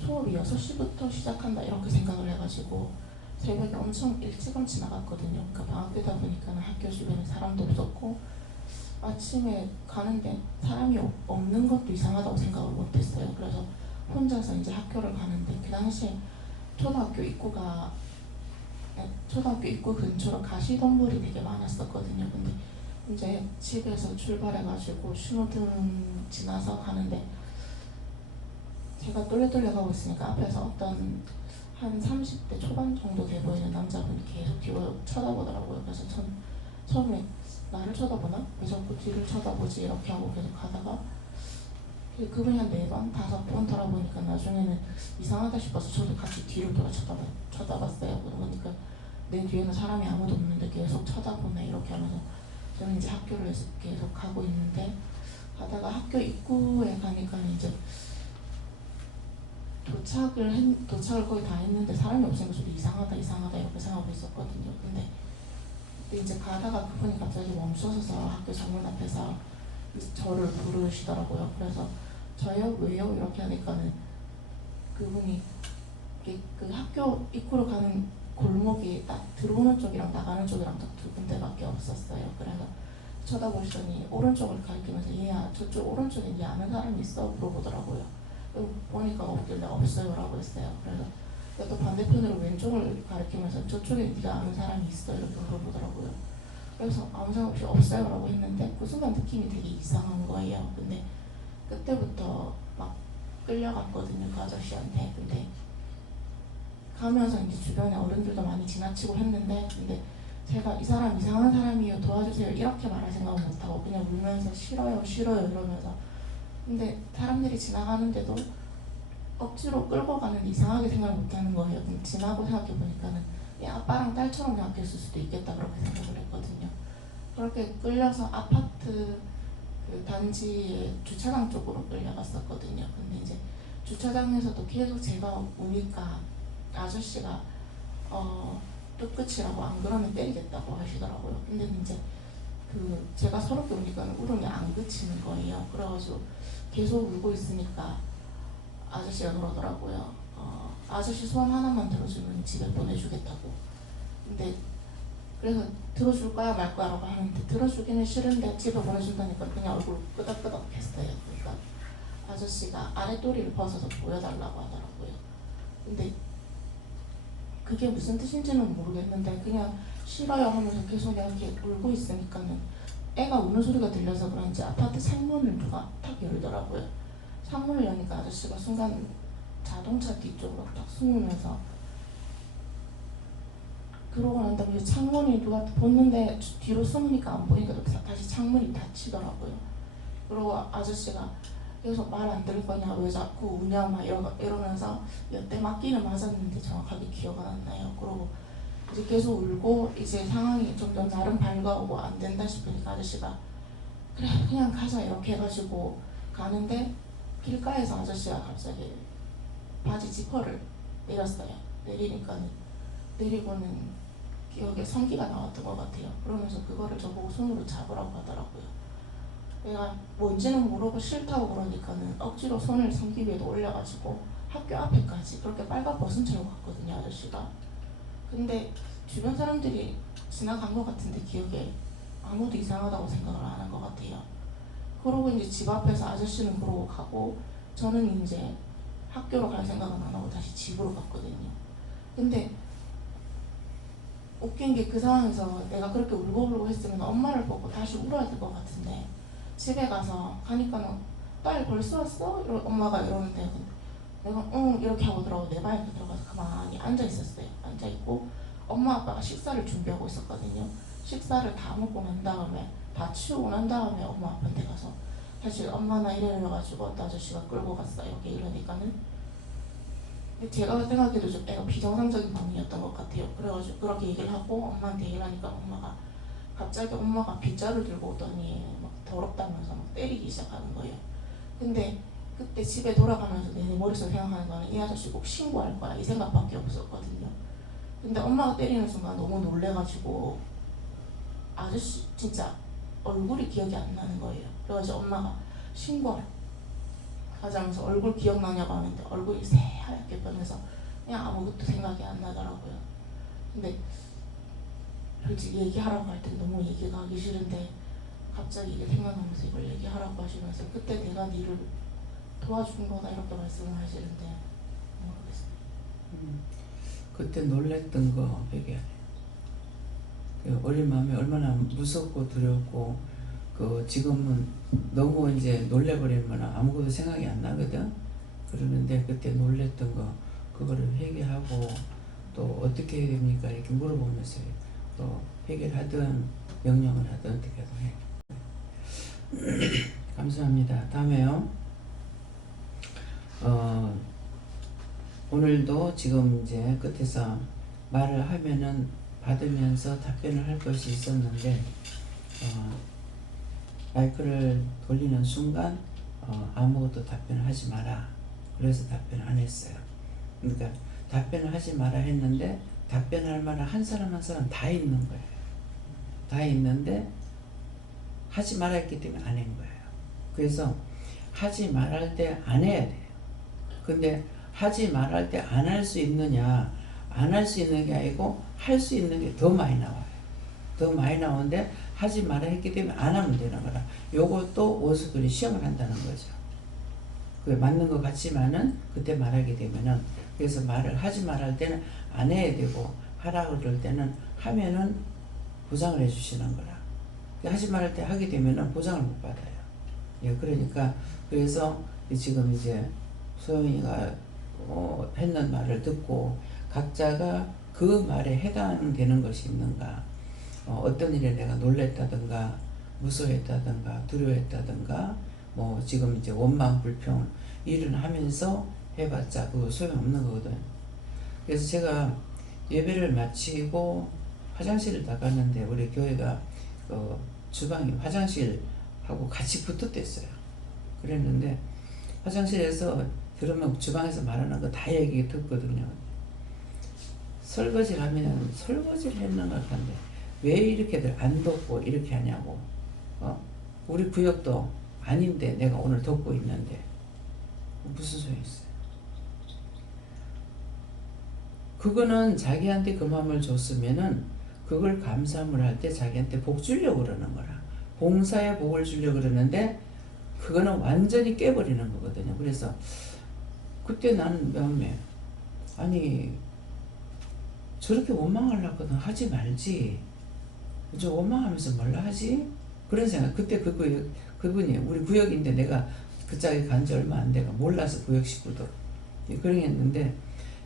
수업이 6시부터 시작한다 이렇게 생각을 해가지고 새벽에 엄청 일찌 나갔거든요. 그러니까 방학 때다 보니까 학교 주변에 사람도 없었고 아침에 가는데 사람이 없는 것도 이상하다고 생각을 못했어요. 그래서 혼자서 이제 학교를 가는데 그 당시에 초등학교 입구 근처로 가시덤불이 되게 많았었거든요. 근데 이제 집에서 출발해가지고 신호등 지나서 가는데 제가 똘레똘레 가고 있으니까 앞에서 어떤 한 30대 초반 정도 돼 보이는 남자분이 계속 뒤로 쳐다보더라고요. 그래서 전 처음에 나를 쳐다보나? 왜 자꾸 뒤를 쳐다보지? 이렇게 하고 계속 가다가 그분이 한 4번, 5번 돌아보니까 나중에는 이상하다 싶어서 저도 같이 뒤를 돌아 쳐다봤어요. 그러니까 내 뒤에는 사람이 아무도 없는데 계속 쳐다보네 이렇게 하면서 저는 이제 학교를 계속 가고 있는데 가다가 학교 입구에 가니까 이제 도착을 거의 다 했는데 사람이 없으니까 저도 이상하다 이렇게 생각하고 있었거든요. 근데 이제 가다가 그분이 갑자기 멈춰서서 학교 정문 앞에서 저를 부르시더라고요. 그래서 저요? 왜요? 이렇게 하니까는 그분이 그 학교 입구로 가는 골목이 딱 들어오는 쪽이랑 나가는 쪽이랑 딱 2군데밖에 없었어요. 그래서 쳐다보시더니 오른쪽을 가리키면서 얘야 저쪽 오른쪽에 네 아는 사람이 있어? 물어보더라고요. 보니까 없길래 없어요 라고 했어요. 그래서 또 반대편으로 왼쪽을 가리키면서 저쪽에 네가 아는 사람이 있어? 이렇게 물어보더라고요. 그래서 아무 생각 없이 없어요 라고 했는데 그 순간 느낌이 되게 이상한 거예요. 근데 그때부터 막 끌려갔거든요 그 아저씨한테. 근데 가면서 이제 주변에 어른들도 많이 지나치고 했는데 근데 제가 이 사람 이상한 사람이에요 도와주세요 이렇게 말할 생각은 못하고 그냥 울면서 싫어요 이러면서 근데 사람들이 지나가는데도 억지로 끌고 가는 이상하게 생각을 못하는 거예요. 근데 지나고 생각해보니까는 아빠랑 딸처럼 생각했을 수도 있겠다 그렇게 생각을 했거든요. 그렇게 끌려서 아파트 그 단지의 주차장 쪽으로 끌려갔었거든요. 근데 이제 주차장에서도 계속 제가 우니까 아저씨가 또 끝이라고 안 그러면 때리겠다고 하시더라고요. 근데 이제 그 제가 서럽게 우니까 울음이 안 그치는 거예요. 그래가지고 계속 울고 있으니까 아저씨가 그러더라고요. 아저씨 소원 하나만 들어주면 집에 보내주겠다고. 근데 그래서 들어줄 거야 말 거야라고 하는데 들어주기는 싫은데 집에 보내준다니까 그냥 얼굴 끄덕끄덕 했어요. 그러니까 아저씨가 아랫도리를 벗어서 보여달라고 하더라고요. 근데 그게 무슨 뜻인지는 모르겠는데 그냥 싫어요 하면서 계속 내가 이렇게 울고 있으니까는 애가 우는 소리가 들려서 그런지 아파트 창문을 누가 탁 열더라고요. 창문을 여니까 아저씨가 순간 자동차 뒤쪽으로 딱 숨으면서 그러고 난 다음에 창문이 누가 보는데 뒤로 숨으니까 안 보니까 다시 창문이 닫히더라고요. 그러고 아저씨가 계속 말 안 들을 거냐 왜 자꾸 우냐 막 이러면서 여태 맞기는 맞았는데 정확하게 기억은 안 나요. 그러고 이제 계속 울고 이제 상황이 좀 더 나름 밝아오고 안 된다 싶으니까 아저씨가 그래 그냥 가자 이렇게 해가지고 가는데 길가에서 아저씨가 갑자기 바지 지퍼를 내렸어요. 내리고는 기억에 성기가 나왔던 것 같아요. 그러면서 그거를 저보고 손으로 잡으라고 하더라고요. 내가 뭔지는 모르고 싫다고 그러니까는 억지로 손을 성기 위에도 올려가지고 학교 앞에까지 그렇게 빨간버스는 채우고 갔거든요 아저씨가. 근데 주변 사람들이 지나간 것 같은데 기억에 아무도 이상하다고 생각을 안 한 것 같아요. 그러고 이제 집 앞에서 아저씨는 그러고 가고 저는 이제 학교로 갈 생각은 안 하고 다시 집으로 갔거든요. 근데 웃긴 게 그 상황에서 내가 그렇게 울고 했으면 엄마를 보고 다시 울어야 될 것 같은데 집에 가니까는 딸 벌써 왔어? 엄마가 이러는데 내가 응 이렇게 하고 내 방에 들어가서 가만히 앉아 있었어요. 앉아 있고 엄마 아빠가 식사를 준비하고 있었거든요. 식사를 다 먹고 난 다음에 다 치우고 난 다음에 엄마 아빠한테 가서 사실 엄마 나 이래가지고 어떤 아저씨가 끌고 갔어 이렇게 이러니까는 제가 생각해도 좀 애가 비정상적인 반응이었던 것 같아요. 그래가지고 그렇게 얘기를 하고 엄마한테 얘기를 하니까 엄마가 갑자기 빗자루 들고 오더니 막 더럽다면서 막 때리기 시작하는 거예요. 근데 그때 집에 돌아가면서 내 머릿속에 생각하는 거는 이 아저씨 꼭 신고할 거야 이 생각밖에 없었거든요. 근데 엄마가 때리는 순간 너무 놀래가지고 아저씨 진짜 얼굴이 기억이 안 나는 거예요. 그래가지고 엄마가 신고하자면서 얼굴 기억나냐고 하는데 얼굴이 새하얗게 변해서 그냥 아무것도 생각이 안 나더라고요. 근데 솔직히 얘기하라고 할 때 너무 얘기가 하기 싫은데 갑자기 이게 생각나면서 이걸 얘기하라고 하시면서 그때 내가 니를 도와준 거다 이렇게 말씀을 하시는데 모르겠어요. 그때 놀랬던 거 얘기하네. 어린 마음에 얼마나 무섭고 두렵고 지금은 너무 이제 놀래버리면 아무것도 생각이 안 나거든. 그러는데 그때 놀랬던 거 그거를 회개하고 또 어떻게 해야 됩니까 이렇게 물어보면서 또 해결하든 명령을 하든 어떻게 하든 해. 감사합니다. 다음에요. 오늘도 지금 이제 끝에서 말을 하면은 받으면서 답변을 할 것이 있었는데 마이크를 돌리는 순간 아무것도 답변을 하지 마라. 그래서 답변을 안 했어요. 그러니까 답변을 하지 마라 했는데 답변할 만한 한 사람 한 사람 다 있는 거예요. 다 있는데 하지 말라 했기 때문에 안 한 거예요. 그래서 하지 말할 때 안 해야 돼요. 근데 하지 말할 때 안 할 수 있느냐 안 할 수 있는 게 아니고 할 수 있는 게 더 많이 나와요. 더 많이 나오는데 하지 말라 했기 때문에 안 하면 되는 거라. 요것도 원수들이 시험을 한다는 거죠. 그게 맞는 것 같지만은 그때 말하게 되면은 그래서 말을 하지 말할 때는 안 해야 되고 하라고 그럴 때는 하면은 보상을 해주시는 거라. 하지 말할 때 하게 되면은 보상을 못 받아요. 예, 그러니까 그래서 지금 이제 소영이가 했는 말을 듣고 각자가 그 말에 해당되는 것이 있는가, 어떤 일에 내가 놀랬다든가 무서워했다든가 두려워했다든가 뭐 지금 이제 원망 불평 일은 하면서 해봤자 그거 소용없는 거거든. 그래서 제가 예배를 마치고 화장실을 나갔는데 우리 교회가 주방이 화장실하고 같이 붙었댔어요. 그랬는데 화장실에서 들으면 주방에서 말하는 거 다 얘기 듣거든요. 설거지를 하면 설거지를 했는가 한데 왜 이렇게들 안 덮고 이렇게 하냐고. 우리 구역도 아닌데 내가 오늘 덮고 있는데 무슨 소용이 있어요. 그거는 자기한테 그 마음을 줬으면은 그걸 감사함을 할 때 자기한테 복 주려고 그러는 거라. 봉사에 복을 주려고 그러는데 그거는 완전히 깨버리는 거거든요. 그래서 그때 나는 마음에 아니 저렇게 원망하려거든 하지 말지. 저 원망하면서 뭘라 하지? 그런 생각. 그때 그분이 우리 구역인데 내가 그 짝에 간 지 얼마 안 돼가 몰라서 구역 식구도 그런 했는데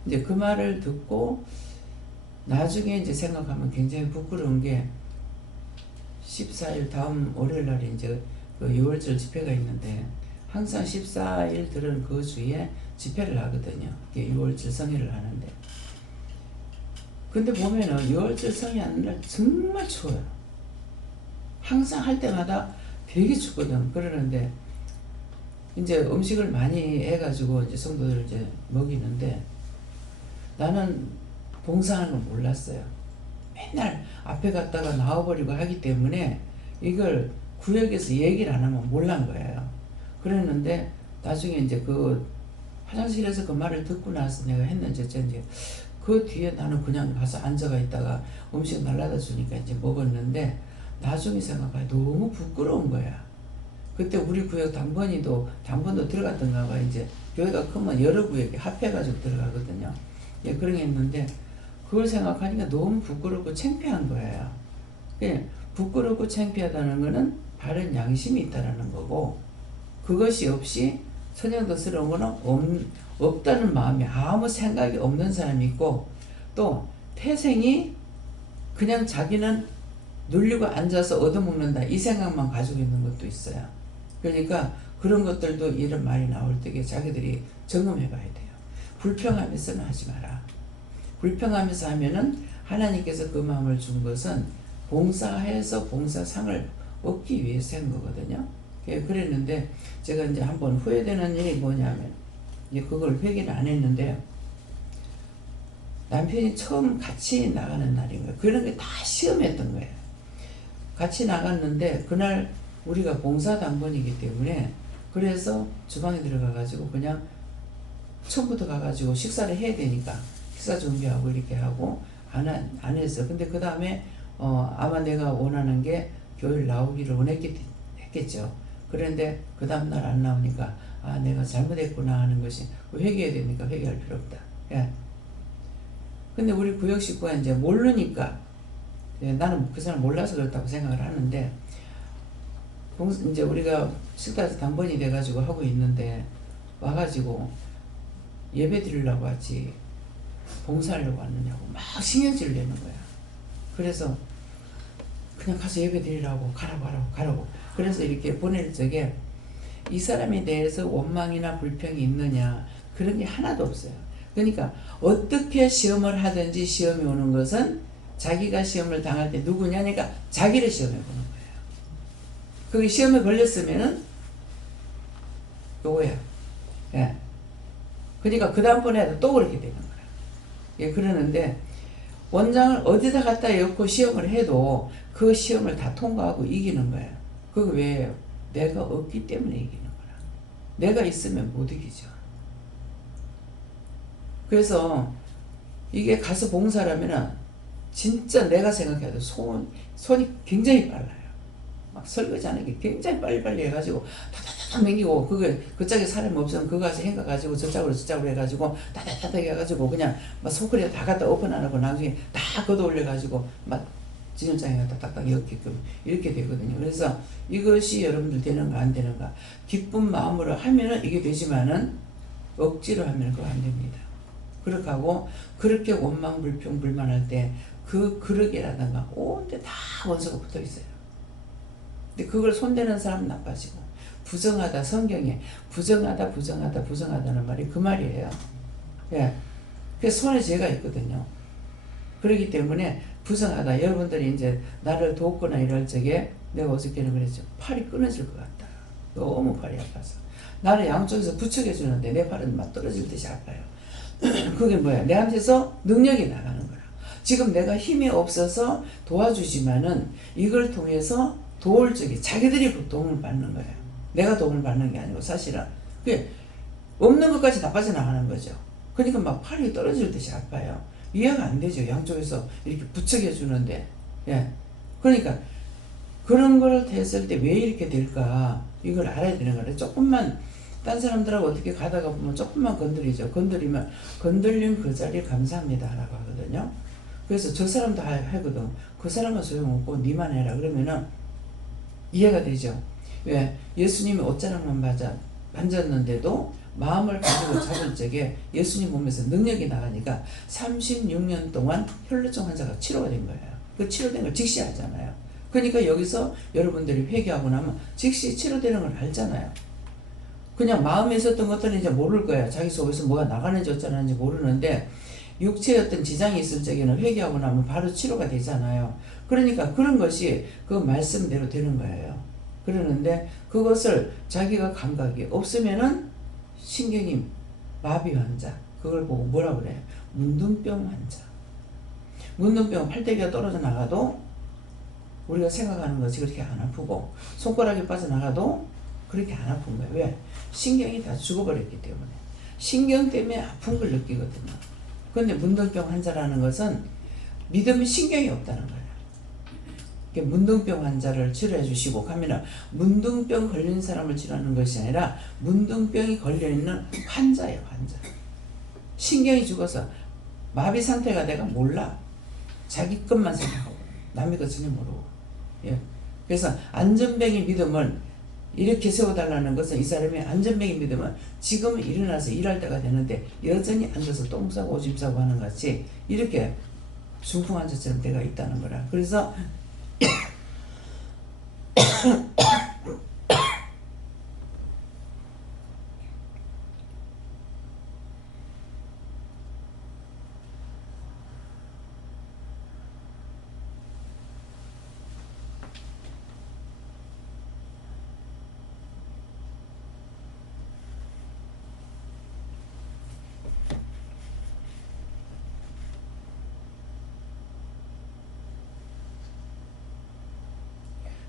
이제 그 말을 듣고 나중에 이제 생각하면 굉장히 부끄러운 게 14일 다음 월요일 날에 이제 그 6월절 집회가 있는데 항상 14일 들은 그 주에 집회를 하거든요. 6월절 성회를 하는데 근데 보면은 6월절 성회 하는 날 정말 추워요. 항상 할 때마다 되게 춥거든. 그러는데 이제 음식을 많이 해가지고 이제 성도들을 이제 먹이는데 나는 봉사하는 걸 몰랐어요. 맨날 앞에 갔다가 나와버리고 하기 때문에 이걸 구역에서 얘기를 안 하면 몰란 거예요. 그랬는데 나중에 이제 그 화장실에서 그 말을 듣고 나서 내가 했는지 어쩐지 그 뒤에 나는 그냥 가서 앉아가 있다가 음식 날라다 주니까 이제 먹었는데 나중에 생각하면 너무 부끄러운 거야. 그때 우리 구역 당번도 들어갔던가 봐. 이제 교회가 크면 여러 구역이 합해가지고 들어가거든요. 예, 그런 게 있는데 그걸 생각하니까 너무 부끄럽고 창피한 거예요. 예, 부끄럽고 창피하다는 거는 바른 양심이 있다라는 거고 그것이 없이 선정도스러운 거는 없다는 마음이 아무 생각이 없는 사람이 있고 또 태생이 그냥 자기는 눌리고 앉아서 얻어먹는다 이 생각만 가지고 있는 것도 있어요. 그러니까 그런 것들도 이런 말이 나올 때 자기들이 점검해 봐야 돼요. 불평하면서는 하지 마라. 불평하면서 하면은 하나님께서 그 마음을 준 것은 봉사해서 봉사상을 얻기 위해서 한 거거든요. 그랬는데 제가 이제 한번 후회되는 일이 뭐냐면 이제 그걸 회개를 안 했는데 남편이 처음 같이 나가는 날인 거예요. 그런 게 다 시험했던 거예요. 같이 나갔는데 그날 우리가 봉사당번이기 때문에 그래서 주방에 들어가가지고 그냥 처음부터 가가지고 식사를 해야 되니까 식사 준비하고 이렇게 하고 안 했어. 근데 그 다음에 아마 내가 원하는 게 교회를 나오기를 원했겠죠. 그런데 그 다음날 안 나오니까 아 내가 잘못했구나 하는 것이 회개해야 되니까 회개할 필요 없다. 예. 근데 우리 구역 식구가 이제 모르니까 예, 나는 그 사람 몰라서 그렇다고 생각을 하는데 이제 우리가 식당에서 당번이 돼가지고 하고 있는데 와가지고 예배 드리려고 왔지 봉사하려고 왔느냐고 막 신경질을 내는 거야. 그래서 그냥 가서 예배 드리라고 가라고 그래서 이렇게 보낼 적에 이 사람에 대해서 원망이나 불평이 있느냐 그런 게 하나도 없어요. 그러니까 어떻게 시험을 하든지 시험이 오는 것은 자기가 시험을 당할 때 누구냐니까 자기를 시험해 보는 거예요. 그게 시험에 걸렸으면은 요거야. 예. 그러니까 그 다음번에 또 그렇게 되는 거야. 예, 그러는데 원장을 어디다 갖다 엮고 시험을 해도 그 시험을 다 통과하고 이기는 거야. 그거 왜 내가 없기 때문에 이기는 거야. 내가 있으면 못 이기죠. 그래서 이게 가서 봉사라면은 진짜 내가 생각해도 손이 굉장히 빨라요. 막 설거지하는 게 굉장히 빨리빨리 해가지고 타타타타 맹기고 그 짝에 사람이 없으면 그거 가서 행가가지고 저짝으로 해가지고 타타타타 해가지고 그냥 막 소쿠리에 다 갖다 오픈 안 하고 나중에 다 걷어 올려가지고 막 진열장에 갖다 딱딱 엮게끔 이렇게 되거든요. 그래서 이것이 여러분들 되는가 안 되는가 기쁜 마음으로 하면은 이게 되지만은 억지로 하면 그거 안 됩니다. 그렇게 하고 그렇게 원망 불평 불만할 때 그 그릇이라든가 온데 다 원수가 붙어 있어요. 근데 그걸 손대는 사람은 나빠지고 부정하다. 성경에 부정하다 부정하다는 말이 그 말이에요. 예. 그래서 손에 죄가 있거든요. 그렇기 때문에 부정하다. 여러분들이 이제 나를 돕거나 이럴 적에 내가 어저께는 그랬죠. 팔이 끊어질 것 같다. 너무 팔이 아파서. 나를 양쪽에서 부축해 주는데 내 팔은 막 떨어질 듯이 아파요. 그게 뭐야? 내한테서 능력이 나가는 거야. 지금 내가 힘이 없어서 도와주지만은 이걸 통해서 도울 적에 자기들이 도움을 받는 거예요. 내가 도움을 받는 게 아니고 사실은 그게 없는 것까지 다 빠져나가는 거죠. 그러니까 막 팔이 떨어질 듯이 아파요. 이해가 안 되죠. 양쪽에서 이렇게 부축해 주는데. 예. 그러니까 그런 걸 했을 때 왜 이렇게 될까? 이걸 알아야 되는 거예요. 조금만 딴 사람들하고 어떻게 가다가 보면 조금만 건드리죠. 건드리면 건들린 그 자리에 감사합니다 라고 하거든요. 그래서 저 사람도 하거든. 그 사람은 소용없고 니만 해라. 그러면은 이해가 되죠. 왜? 예수님이 옷자락만 만졌는데도 마음을 가지고 잡을 적에 예수님 몸에서 능력이 나가니까 36년 동안 혈루증 환자가 치료가 된 거예요. 그 치료된 걸 즉시 알잖아요. 그러니까 여기서 여러분들이 회개하고 나면 즉시 치료되는 걸 알잖아요. 그냥 마음에 있었던 것들은 이제 모를 거야. 자기 속에서 뭐가 나가는지 어쩌는지 모르는데 육체에 어떤 지장이 있을 적에는 회개하고 나면 바로 치료가 되잖아요. 그러니까 그런 것이 그 말씀대로 되는 거예요. 그러는데 그것을 자기가 감각이 없으면은 신경이 마비 환자, 그걸 보고 뭐라 그래요? 문둥병 환자. 문둥병 팔대기가 떨어져 나가도 우리가 생각하는 것이 그렇게 안 아프고 손가락이 빠져나가도 그렇게 안 아픈 거예요. 왜? 신경이 다 죽어버렸기 때문에. 신경 때문에 아픈 걸 느끼거든요. 그런데 문둥병 환자라는 것은 믿음이 신경이 없다는 거예요. 문둥병 환자를 치료해 주시고 하면은 문둥병 걸린 사람을 치료하는 것이 아니라 문둥병이 걸려있는 환자예요. 환자. 신경이 죽어서 마비 상태가 내가 몰라. 자기 것만 생각하고 남의 것 전혀 모르고. 예. 그래서 안전뱅이 믿음을 이렇게 세워달라는 것은 이 사람이 안전뱅이 믿으면 지금 일어나서 일할 때가 되는데 여전히 앉아서 똥 싸고 오줌 싸고 하는 것 같이 이렇게 중풍 환자처럼 내가 있다는 거라. 그래서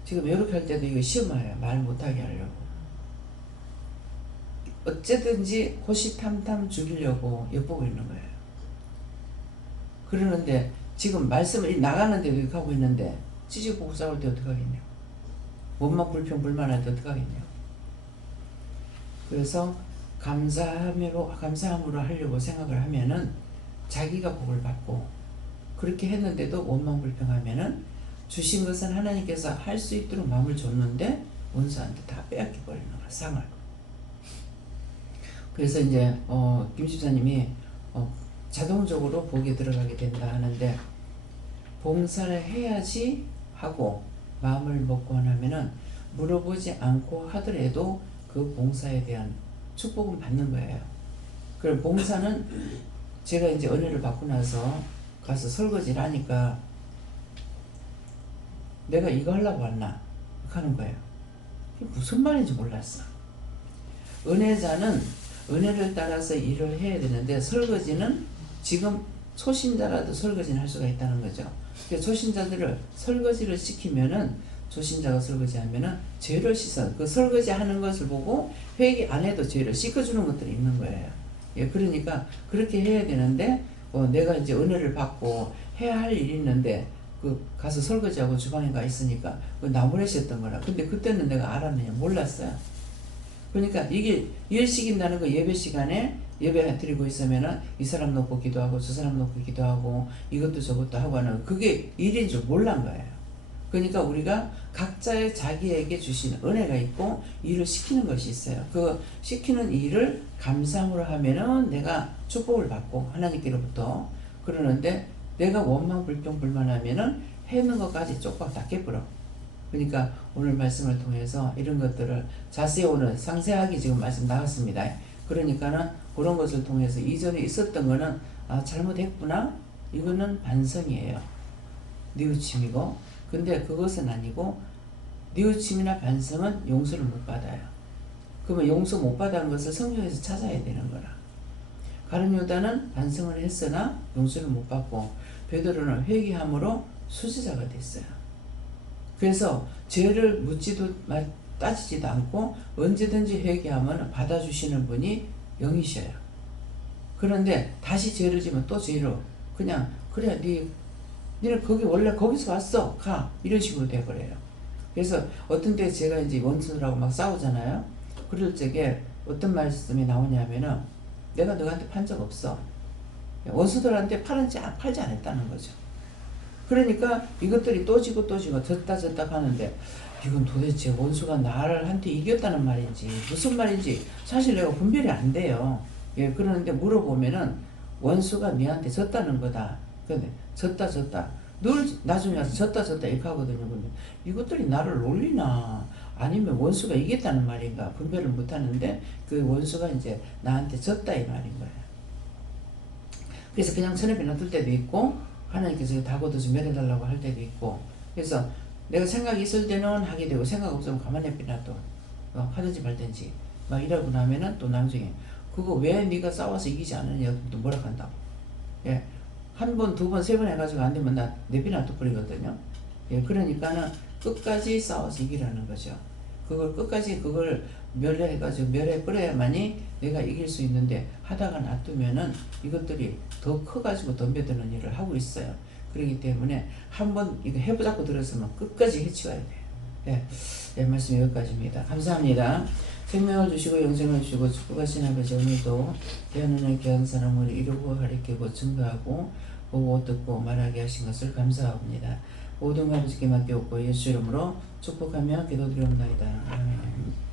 지금 이렇게 할 때도 이거 시험해요. 말 못하게 하려고. 어쨌든지 호시탐탐 죽이려고 엿보고 있는 거예요. 그러는데 지금 말씀을 나가는데도 이렇게 하고 있는데 찌질보고 싸울 때 어떡하겠냐고. 원망 불평 불만할 때 어떡하겠냐고. 그래서 감사함으로 하려고 생각을 하면은 자기가 복을 받고 그렇게 했는데도 원망 불평하면은 주신 것은 하나님께서 할 수 있도록 마음을 줬는데 원수한테 다 빼앗겨 버리는 거야. 상을. 그래서 이제 김 집사님이 자동적으로 복에 들어가게 된다 하는데 봉사를 해야지 하고 마음을 먹고 하면은 물어보지 않고 하더라도 그 봉사에 대한 축복은 받는 거예요. 그럼 봉사는 제가 이제 은혜를 받고 나서 가서 설거지를 하니까 내가 이거 하려고 왔나 하는 거예요. 이게 무슨 말인지 몰랐어. 은혜자는 은혜를 따라서 일을 해야 되는데 설거지는 지금 초신자라도 설거지는 할 수가 있다는 거죠. 초신자들을 설거지를 시키면은 초신자가 설거지하면은 죄를 씻어 그 설거지하는 것을 보고 회개 안 해도 죄를 씻어주는 것들이 있는 거예요. 예, 그러니까 그렇게 해야 되는데 내가 이제 은혜를 받고 해야 할 일이 있는데 가서 설거지하고 주방에 가 있으니까 나무래셨던 거라. 근데 그때는 내가 알았느냐 몰랐어요. 그러니까 이게 일 시킨다는 거 예배 시간에 예배 드리고 있으면은 이 사람 놓고 기도하고 저 사람 놓고 기도하고 이것도 저것도 하고 하는 그게 일인 줄 몰란 거예요. 그러니까 우리가 각자의 자기에게 주신 은혜가 있고 일을 시키는 것이 있어요. 그 시키는 일을 감사함으로 하면은 내가 축복을 받고 하나님께로부터 그러는데 내가 원망 불평 불만하면은 해는 것까지 쪽박 다 깨버려. 그러니까 오늘 말씀을 통해서 이런 것들을 자세히 오늘 상세하게 지금 말씀 나왔습니다. 그러니까는 그런 것을 통해서 이전에 있었던 거는 아 잘못했구나 이거는 반성이에요. 뉘우침이고 근데 그것은 아니고 뉘우침이나 반성은 용서를 못 받아요. 그러면 용서 못 받은 것을 성경에서 찾아야 되는 거라. 가룟 유다는 반성을 했으나 용서를 못 받고 베드로는 회개함으로 수지자가 됐어요. 그래서 죄를 묻지도 따지지도 않고 언제든지 회개하면 받아주시는 분이 영이셔요. 그런데 다시 죄를 지면 또 죄로 그냥 그래 니는 거기 원래 거기서 왔어 가 이런 식으로 돼버려요. 그래서 어떤 때 제가 이제 원수들하고 막 싸우잖아요. 그럴 적에 어떤 말씀이 나오냐면은 내가 너한테 판 적 없어. 원수들한테 팔지 않았다는 거죠. 그러니까 이것들이 또 지고 또 지고 졌다 하는데 이건 도대체 원수가 나를 한테 이겼다는 말인지 무슨 말인지 사실 내가 분별이 안 돼요. 예, 그러는데 물어보면은 원수가 니한테 졌다는 거다. 근데 졌다 늘 나중에 와서 졌다 이렇게 하거든요. 근데 이것들이 나를 놀리나 아니면 원수가 이겼다는 말인가 분별을 못 하는데 그 원수가 이제 나한테 졌다 이 말인 거예요. 그래서 그냥 천엽에 놔둘 때도 있고 하나님께서 다 걷어서 멸해달라고 할 때도 있고 그래서 내가 생각이 있을 때는 하게 되고 생각 없으면 가만히 놔둬 하든지 말든지 막 이러고 나면은 또 나중에 그거 왜 네가 싸워서 이기지 않느냐 또 뭐라 한다고. 예. 한 번, 두 번, 세 번 해가지고 안 되면 나 내비놔 둬버리거든요. 예. 그러니까는 끝까지 싸워서 이기라는 거죠. 그걸 멸해버려야만이 내가 이길 수 있는데 하다가 놔두면은 이것들이 더 커가지고 덤벼드는 일을 하고 있어요. 그렇기 때문에 한번 이거 해보자고 들었으면 끝까지 해치워야 돼요. 예, 말씀 여기까지입니다. 감사합니다. 생명을 주시고 영생을 주시고 축복하신 아버지 오늘도 대한민국의 귀한 사람을 이루고 가리키고 증거하고 보고 듣고 말하게 하신 것을 감사합니다. 모든 아버지께 맡겨오고 예수 이름으로 축복하며 기도드리옵나이다. 아멘.